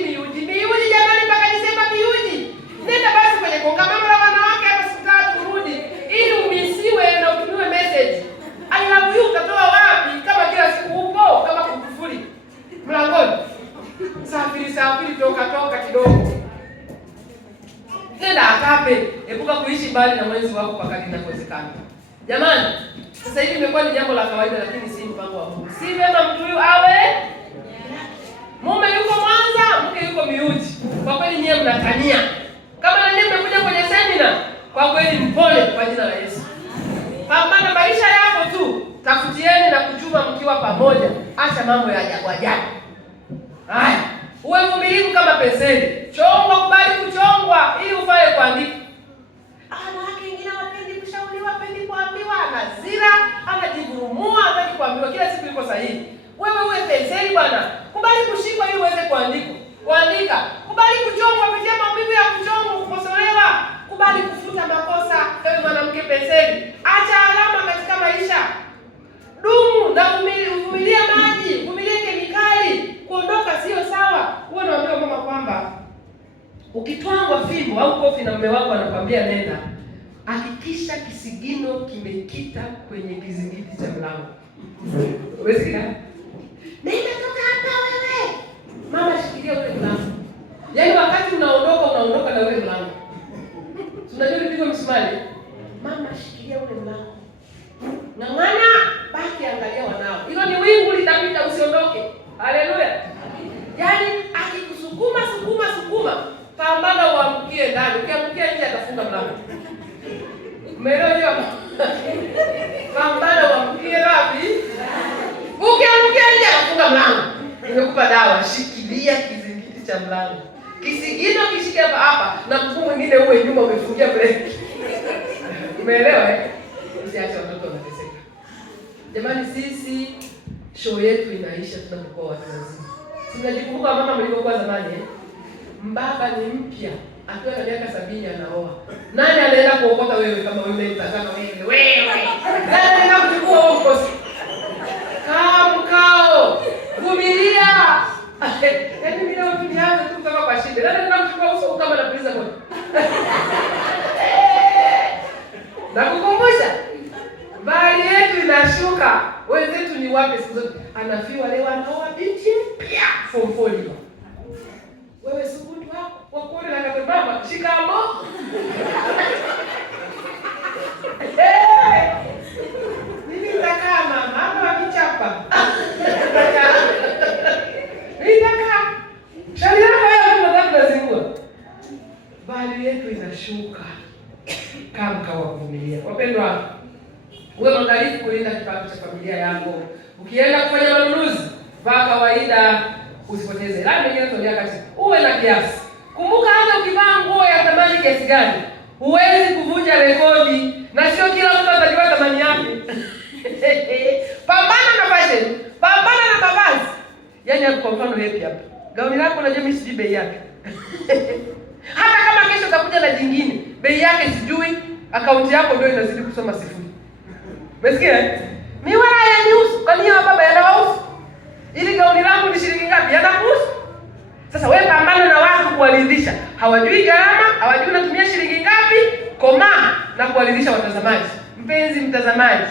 jamani, mpaka Desemba miuji. Nenda basi kwenye kongamano la wanawake hapa siku 3 kurudi ili umisiwe na toka kidogo. Nenda akape, epuka kuishi mbali na mwenzi wako kwa kadri inawezekana. Jamani, sasa hivi imekuwa ni jambo la kawaida, lakini si mpango wa Mungu. Si vyema mtu huyu awe mume yuko Mwanza, mke yuko Miuji. Kwa kweli nyie mnatania. Kama na nyie mmekuja kwenye semina, kwa kweli mpole kwa jina la Yesu. Pambana maisha yako tu, tafutieni na kuchuma mkiwa pamoja. Acha mambo ya ajabu ajabu. Haya, uwe mvumilivu kama penseli. Chongwa, kubali kuchongwa ili ufae kuandika. Wanawake wengine wapendi kushauriwa, wapendi kuambiwa, anazira, anajivurumua, hataki kuambiwa, kila siku yuko sahihi. Wewe uwe penseli bwana. Kubali kushikwa ili uweze kuandika. Kubali kuchongwa, kupitia maumivu ya kuchongwa, kukosolewa. Kubali kufuta makosa. Wewe mwanamke penseli, acha alama katika maisha. Dumu na uvumilia maji, uvumilie kemikali. Kuondoka sio sawa. Huwa naambia mama kwamba ukitwangwa fimbo au kofi na mume wako anakwambia nenda, hakikisha kisigino kimekita kwenye kizingiti cha mlango. Umesikia? Nenda toka hapa wewe. Mama shikilia ule mlango. Yaani wakati unaondoka na ule mlango. Unajua nipigwa msumari? Mama shikilia ule mlango. Ng'ang'ana, baki angalia wanao. Hilo ni wingu litapita, usiondoke. Haleluya. Yaani akikusukuma sukuma, pambana uamkie ndani. Ukiamkia nje atafunga mlango. Umeelewa hiyo? Pambana uamkie wapi? Ukiamkia nje atafunga mlango. Nimekupa dawa, shikilia kizingiti cha mlango. Kisigino kishike hapa na mguu mwingine uwe nyuma umefungia breki. Umeelewa eh? Usiache watoto wanateseka. Jamani, sisi show yetu inaisha tunapokuwa watu wazima. Tunajikumbuka mama mlivyokuwa zamani eh? Mbaba ni mpya, akiwa na miaka 70 anaoa. Nani anaenda kuokota wewe kama wewe unataka wewe? Nani anaenda kuchukua huo mkosi? Mkao. Vumilia. Yaani mimi leo tulianza tu kutoka kwa shida. Nani anaenda kuchukua uso kama na poliza kwa? Nakukumbusha. Bali yetu inashuka. Wenzetu ni wapi siku zote? Anafiwa leo anaoa binti mpya form 4. Wewe subutu wako wakuone na kata baba shikamo. Mimi nitakaa mama hapa wakichapa. Nitakaa. Shauri yako wewe mwanangu lazima. Bali yetu inashuka. Kama kuvumilia. Wapendwa, uwe mwangalifu kulinda kipato cha familia yako. Ukienda kufanya manunuzi, vaa kawaida, usipoteze. Labda nyingine tulia kati. Uwe na kiasi. Kumbuka hata ukivaa nguo ya thamani kiasi gani, huwezi kuvunja rekodi na sio kila mtu atajua thamani yake. Pambana na fashion, pambana na mavazi. Yaani kwa mfano happy hapa. Gauni lako unajua mimi sijui bei yake. Hata kama kesho utakuja na jingine, bei yake sijui, akaunti yako ndio inazidi kusoma sifuri. Umesikia? Miwala yanihusu, kwa nini baba yanawahusu? Ili gauni langu ni shilingi ngapi? Yanakuhusu. Sasa wewe pambana na watu kuwaridhisha. Hawajui gharama, hawajui unatumia shilingi ngapi, komaa na kuwaridhisha watazamaji. Mpenzi mtazamaji.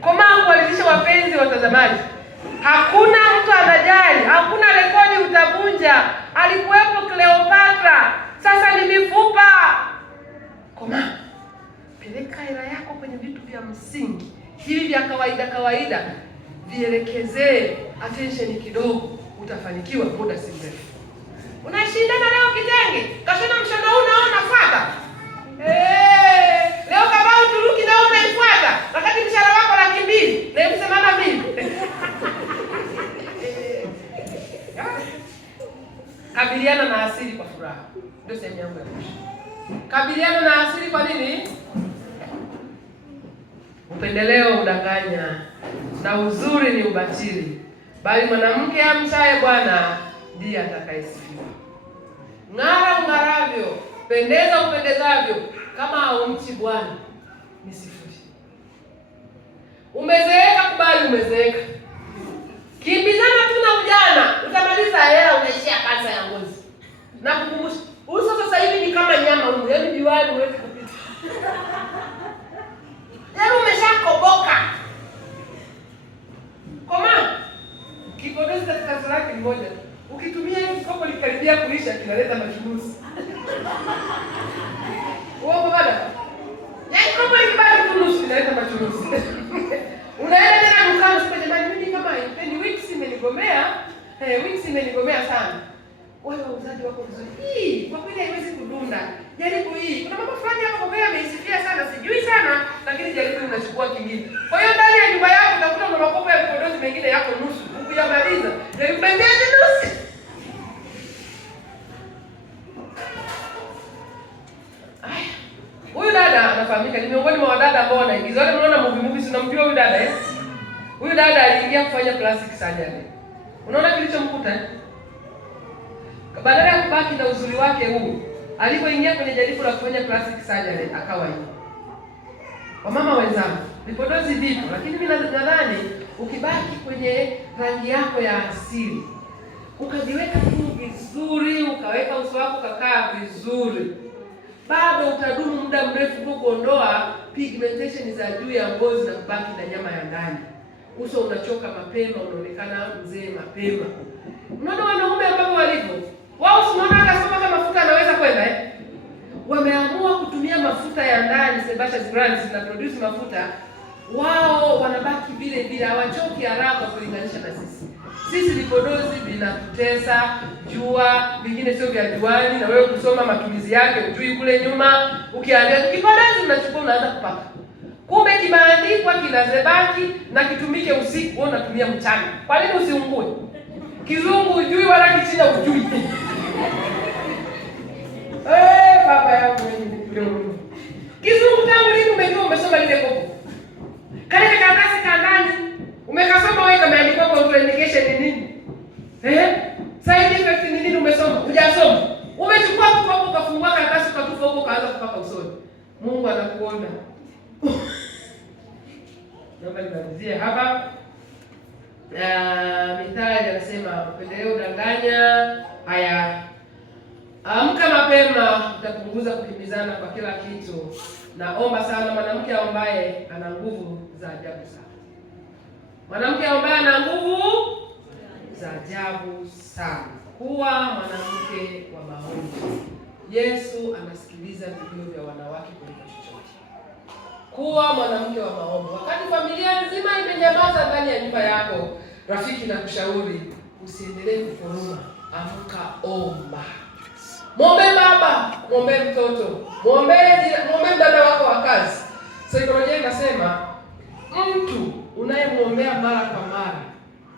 Komaa kuwaridhisha wapenzi watazamaji. Hakuna mtu anajali, hakuna rekodi utavunja. Alikuwepo Cleopatra, sasa ni mifupa. Komaa. Peleka hela yako kwenye vitu vya msingi. Hivi vya kawaida vielekezee attention kidogo, utafanikiwa muda si mrefu. Unashindana leo kitenge, kashona mshono huu naona fuata. Leo kama Uturuki naona ifuata, wakati mshahara wako 200,000, na msemana mimi. Kabiliana na asili kwa furaha. Ndio sehemu yangu ya mwisho. Kabiliana na asili kwa nini? Upendeleo udanganya na uzuri ni ubatili, bali mwanamke amchaye Bwana ndiye atakayesifiwa. Ng'ara ung'aravyo, pendeza upendezavyo, kama haumchi Bwana ni sifuri. Umezeeka, kubali umezeeka. Kimbizana tu na ujana, utamaliza hela unaishia kansa ya ngozi. Na kukumbusha, uso sasa hivi ni kama nyama huko, yaani diwani huwezi kupita. Yaani umeshakoboka. Koma. Kipodozi katika sura yake moja. Ukitumia hiyo kopo likaribia kuisha kinaleta machunuzi. Uongo bada? Yaani kopo likibaki tu nusu kinaleta machunuzi. Unaenda tena dukani useme jamani mimi kama haipendi Wix imenigomea. Wix imenigomea sana. Wale wauzaji wako vizuri. Hii kwa kweli haiwezi kudunda. Jaribu hii. Kuna mambo fulani hapo kwa kweli ameisifia sana, sijui sana, lakini jaribu unachukua kingine. Kwa hiyo ndani ya nyumba yako utakuta kuna makopo ya vipodozi mengine yako nusu. Ukiyamaliza, ndio mbengeni nusu. Huyu dada anafahamika, ni miongoni mwa wadada ambao wanaigiza. Wale mnaona movie tunamjua huyu dada eh? Huyu dada aliingia kufanya plastic surgery. Unaona kilichomkuta? Badala ya kubaki na uzuri wake huu, alipoingia kwenye jaribu la kufanya plastic surgery akawa hivi. Wamama wenzangu, vipodozi vipo, lakini mimi nadhani ukibaki kwenye rangi yako ya asili, ukajiweka tu vizuri, ukaweka uso wako kakaa vizuri, bado utadumu muda mrefu tu kuondoa pigmentation za juu ya ngozi na kubaki na nyama ya ndani. Uso unachoka mapema, unaonekana mzee mapema. Unaona wanaume ambao walivyo, wao unaona akasema kama mafuta anaweza kwenda wameamua kutumia mafuta ya ndani. Sebastian brands na produce mafuta, wao wanabaki vile vile, hawachoki haraka kulinganisha na sisi. Sisi vipodozi vinatutesa, jua vingine sio vya juani, na wewe kusoma matumizi yake ujui kule nyuma. Ukiangalia kipodozi unachukua unaanza kupaka, kumbe kimeandikwa kinazebaki na kitumike usiku, wewe unatumia mchana. Kwa nini usiungue? Kizungu ujui wala kichina ujui. Baba yangu wewe. Kizungu tangu lini umejua umesoma lile kopo? Kale karatasi kandani umekasoma wewe kameandikwa contraindication ni nini? Side effect ni nini umesoma? Hujasoma. Umechukua kopo hapo ukafungua karatasi ukatupa huko kaanza kupaka usoni. Mungu anakuona. Naomba nimalizie hapa. Mithali anasema upendeleo udanganya. Haya. Amka mapema, utapunguza kukimbizana kwa kila kitu. Naomba sana mwanamke ambaye ana nguvu za ajabu sana. Mwanamke ambaye ana nguvu za ajabu sana. Kuwa mwanamke wa maombi. Yesu anasikiliza vilio vya wanawake kuliko chochote. Kuwa mwanamke wa maombi. Wakati familia nzima imenyamaza ndani ya nyumba yako, rafiki na kushauri usiendelee kukoroma. Amka, omba. Muombe baba, muombe mtoto, muombe dada wako wa kazi. Saikolojia inasema mtu unayemwombea mara kwa mara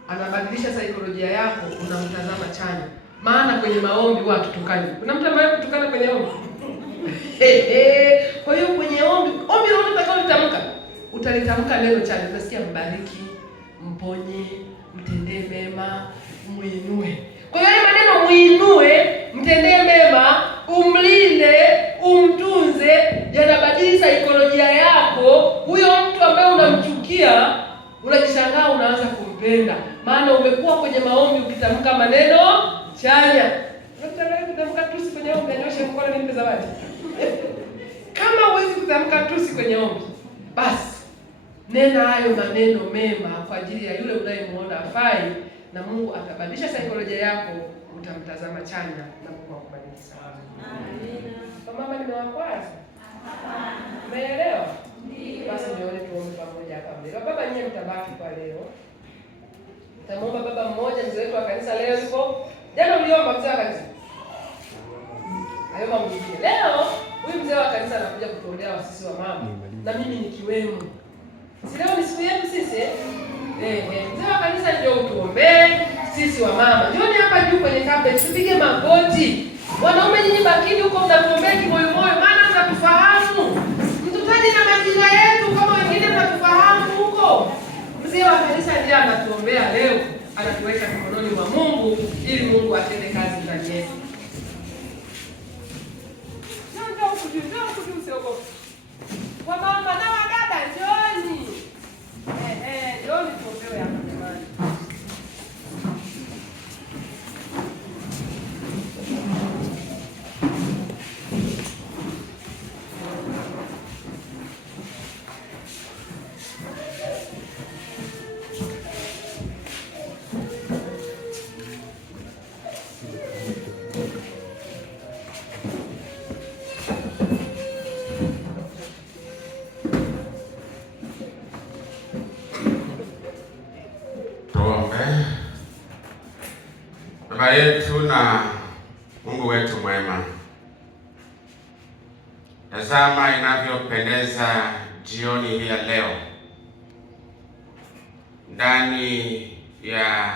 anabadilisha saikolojia yako, unamtazama chanya. Maana kwenye maombi watu tukani. Kuna mtu ambaye kutukana kwenye ombi? Kwa hiyo kwenye ombi lolote utakalotamka, utalitamka neno chanya. Unasikia mbariki, mponye, mtendee mema, muinue. Kwa hiyo maneno muinue, mtendee mema, umlinde, umtunze, yanabadili saikolojia yako. Huyo mtu ambaye unamchukia, unajishangaa unaanza kumpenda. Maana umekuwa kwenye maombi ukitamka maneno chanya. Unataka kutamka tusi kwenye ombi, anyoshe mkono nimpe zawadi. Kama huwezi kutamka tusi kwenye ombi, basi nena hayo maneno mema kwa ajili ya yule unayemuona afai, na Mungu atabadilisha saikolojia yako, utamtazama chanya na Mungu akubadilisha. Amina. Mama nimewakwaza? Umeelewa? Basi nione tuombe pamoja hapa mbele. Baba nyie mtabaki kwa leo. Tutamwomba baba mmoja mzee wetu wa kanisa leo yuko. Jana uliomba mzee wa kanisa. Ayoma mwingine. Leo huyu mzee wa kanisa anakuja kutuombea wasisi wa mama. Na mimi nikiwemo. Si leo ni siku yetu sisi mzee wa kanisa ndio utuombee sisi wa mama. Njoni hapa juu kwenye carpet tupige magoti. Wanaume nyinyi bakini huko mtatuombea kimoyo moyo, maana mtatufahamu. Mtutaje na majina yetu kama wengine mtatufahamu huko. Mzee wa kanisa ndiye anatuombea leo, anatuweka mikononi mwa Mungu ili Mungu atende kazi ndani yetu. Ndio huku usiogope. Kwa mama na wadada njoni. Njoni tuombewe hapa jamani. wetu na Mungu wetu mwema, tazama inavyopendeza jioni hii ya leo ndani ya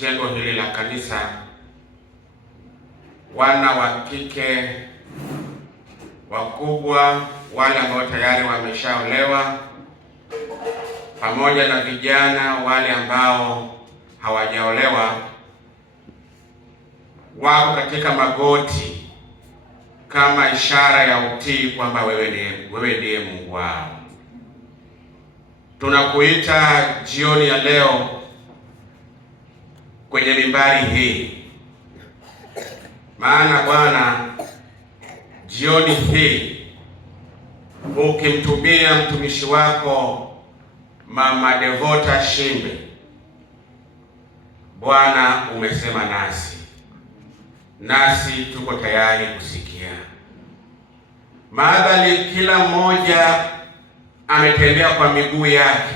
jengo hili la kanisa. Wana wa kike wakubwa, wale ambao tayari wameshaolewa, pamoja na vijana wale ambao hawajaolewa, wako katika magoti kama ishara ya utii kwamba wewe ndiye Mungu wao. Tunakuita jioni ya leo kwenye mimbari hii, maana Bwana, jioni hii ukimtumia mtumishi wako Mama Devota Shimbe, Bwana umesema nasi tuko tayari kusikia. Madhali kila mmoja ametembea kwa miguu yake,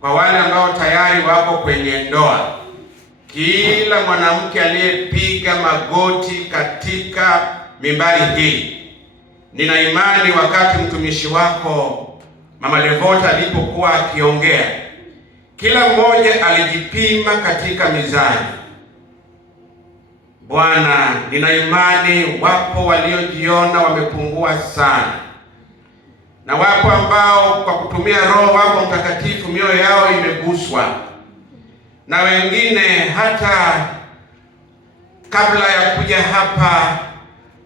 kwa wale ambao tayari wako kwenye ndoa, kila mwanamke aliyepiga magoti katika mimbari hii, nina imani wakati mtumishi wako Mama Devota alipokuwa akiongea, kila mmoja alijipima katika mizani. Bwana, nina imani wapo waliojiona wamepungua sana, na wapo ambao kwa kutumia Roho wako Mtakatifu mioyo yao imeguswa, na wengine hata kabla ya kuja hapa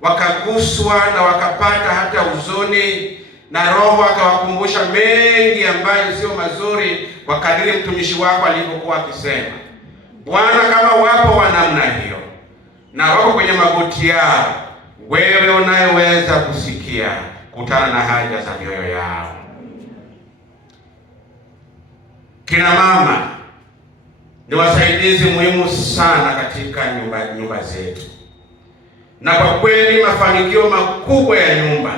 wakaguswa na wakapata hata huzuni, na Roho akawakumbusha mengi ambayo sio mazuri kwa kadiri mtumishi wako alivyokuwa akisema. Bwana, kama wapo wa namna hiyo na wako kwenye magoti yao, wewe unayeweza kusikia, kutana na haja za mioyo yao. Kina mama ni wasaidizi muhimu sana katika nyumba zetu, na kwa kweli mafanikio makubwa ya nyumba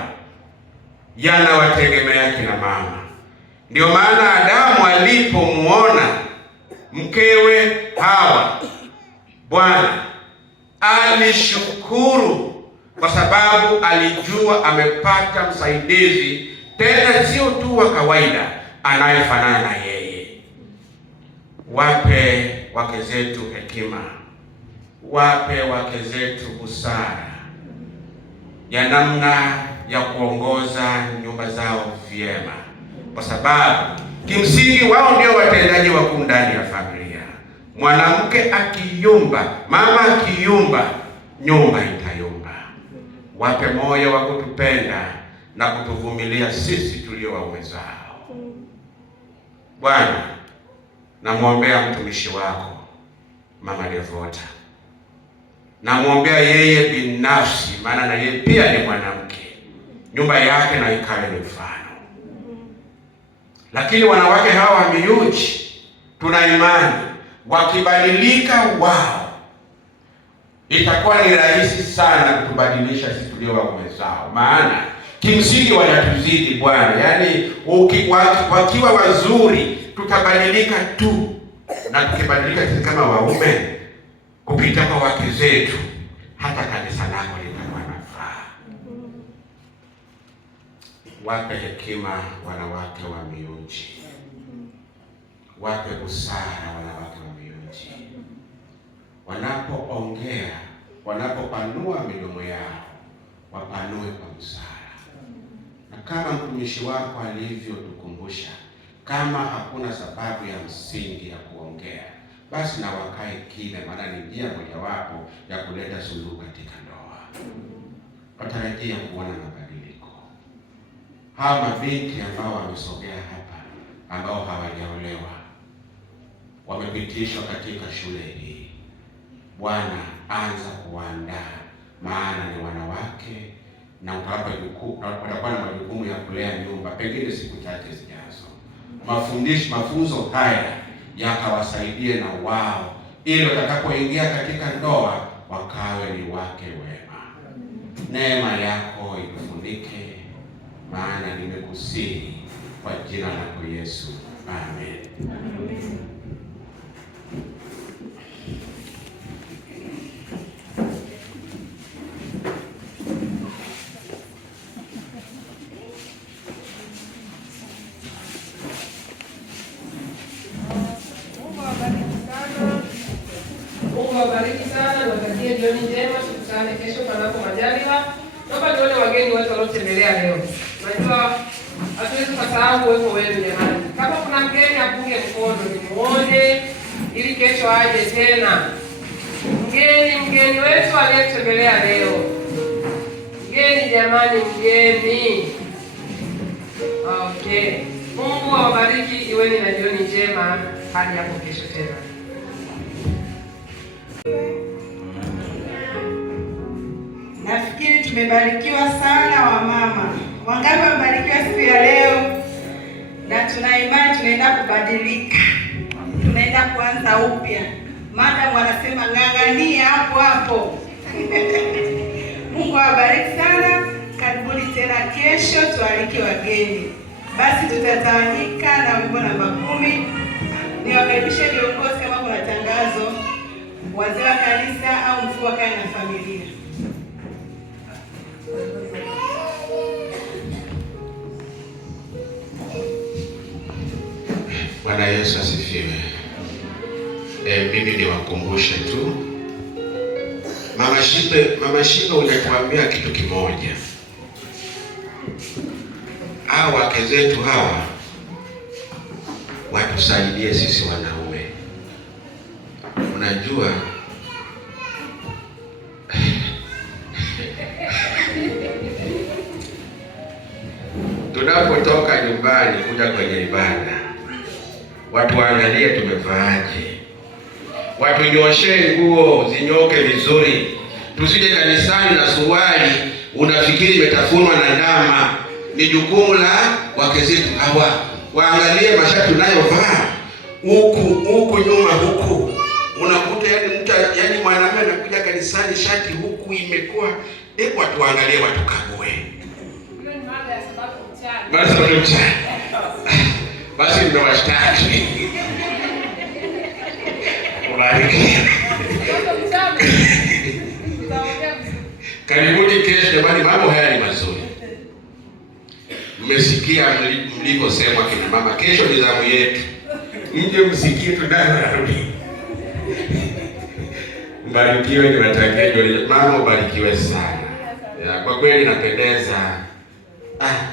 yanawategemea kina mama. Ndio maana Adamu alipomuona mkewe Hawa, Bwana alishukuru kwa sababu alijua amepata msaidizi, tena sio tu wa kawaida, anayefanana na yeye. Wape wake zetu hekima, wape wake zetu busara ya namna ya kuongoza nyumba zao vyema, kwa sababu kimsingi wao ndio watendaji wakuu ndani ya familia. Mwanamke akiyumba, mama akiyumba, nyumba itayumba. Wape moyo wa kutupenda na kutuvumilia sisi tulio waume zao. Bwana, namwombea mtumishi wako Mama Devota, namwombea yeye binafsi, maana na yeye pia ni mwanamke, nyumba yake na ikawe ni mfano. Lakini wanawake hawa wa Miyuchi, tuna imani wakibadilika wao, itakuwa ni rahisi sana kutubadilisha sisi tulio waume zao, maana kimsingi wanatuzidi Bwana. Yaani wakiwa wazuri tutabadilika tu, na tukibadilika sisi kama waume kupita kwa wake zetu, hata kanisa lako litakuwa nafaa. Wape hekima wanawake wa Miyuchi, wape busara wanawake wa Miyuchi, wanapoongea, wanapopanua midomo yao, wapanue kwa busara. Na kama mtumishi wako alivyotukumbusha, kama hakuna sababu ya msingi ya kuongea, basi na wakae kimya, maana ni njia mojawapo ya kuleta suluhu katika ndoa. Watarajia kuona mabadiliko. Hawa mabinti ambao wamesogea hapa, ambao hawajaolewa, wamepitishwa katika shule hii, Bwana anza kuandaa, maana ni wanawake na watakuwa na majukumu ya kulea nyumba, pengine siku chache zijazo. Mafunzo haya yakawasaidie na wao, ili watakapoingia katika ndoa wakawe ni wake wema. Neema yako ikufunike, maana nimekusihi kwa jina lako Yesu. Amen. jioni njema, tukutane kesho panapo majaliwa. Naomba nione wageni wote waliotembelea leo. Unajua hatuwezi kusahau uwepo wenu jamani. Kama kuna mgeni apunge mkono nimuone ili kesho aje tena. Mgeni wetu aliyetembelea leo. Mgeni jamani, mgeni. Okay. Mungu awabariki, iweni na jioni njema hadi hapo kesho tena. Nafikiri tumebarikiwa sana wamama. Wangapi wamebarikiwa siku ya leo? Na tuna imani tunaenda kubadilika. Tunaenda kuanza upya. Madam wanasema ng'ang'ania hapo hapo. Mungu awabariki sana. Karibuni tena kesho tualike wageni. Basi tutatawanyika na wimbo namba 10. Niwakaribishe viongozi kama kuna tangazo, wazee wa kanisa au mkuu wa kaya na familia. Bwana Yesu asifiwe. Mimi niwakumbushe tu. Mama Shibe unatuambia kitu kimoja. Hawa wake zetu hawa watusaidie sisi wanaume. Unajua tunapotoka nyumbani kuja kwenye ibada, watu waangalie tumevaaje. Watunyoshe nguo zinyoke vizuri. Tusije kanisani na suruali unafikiri imetafunwa na ndama. Ni jukumu la wake zetu hawa. Waangalie mashati tunayovaa. Huku nyuma huku. Unakuta yani mwanamume anakuja kanisani shati huku imekuwa. Hebu watu waangalie, watu kague. Basi ndio washtaki. Karibuni kesho jamani, mambo haya ni mazuri. Mmesikia mlivyosema kina mama, kesho ni zamu yetu. Nje msikie tunarudi. Mbarikiwe, niwatakie mama ubarikiwe sana. Kwa kweli napendeza.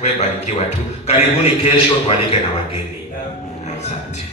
Wewe barikiwa tu. Karibuni kesho tualike na wageni. Asante.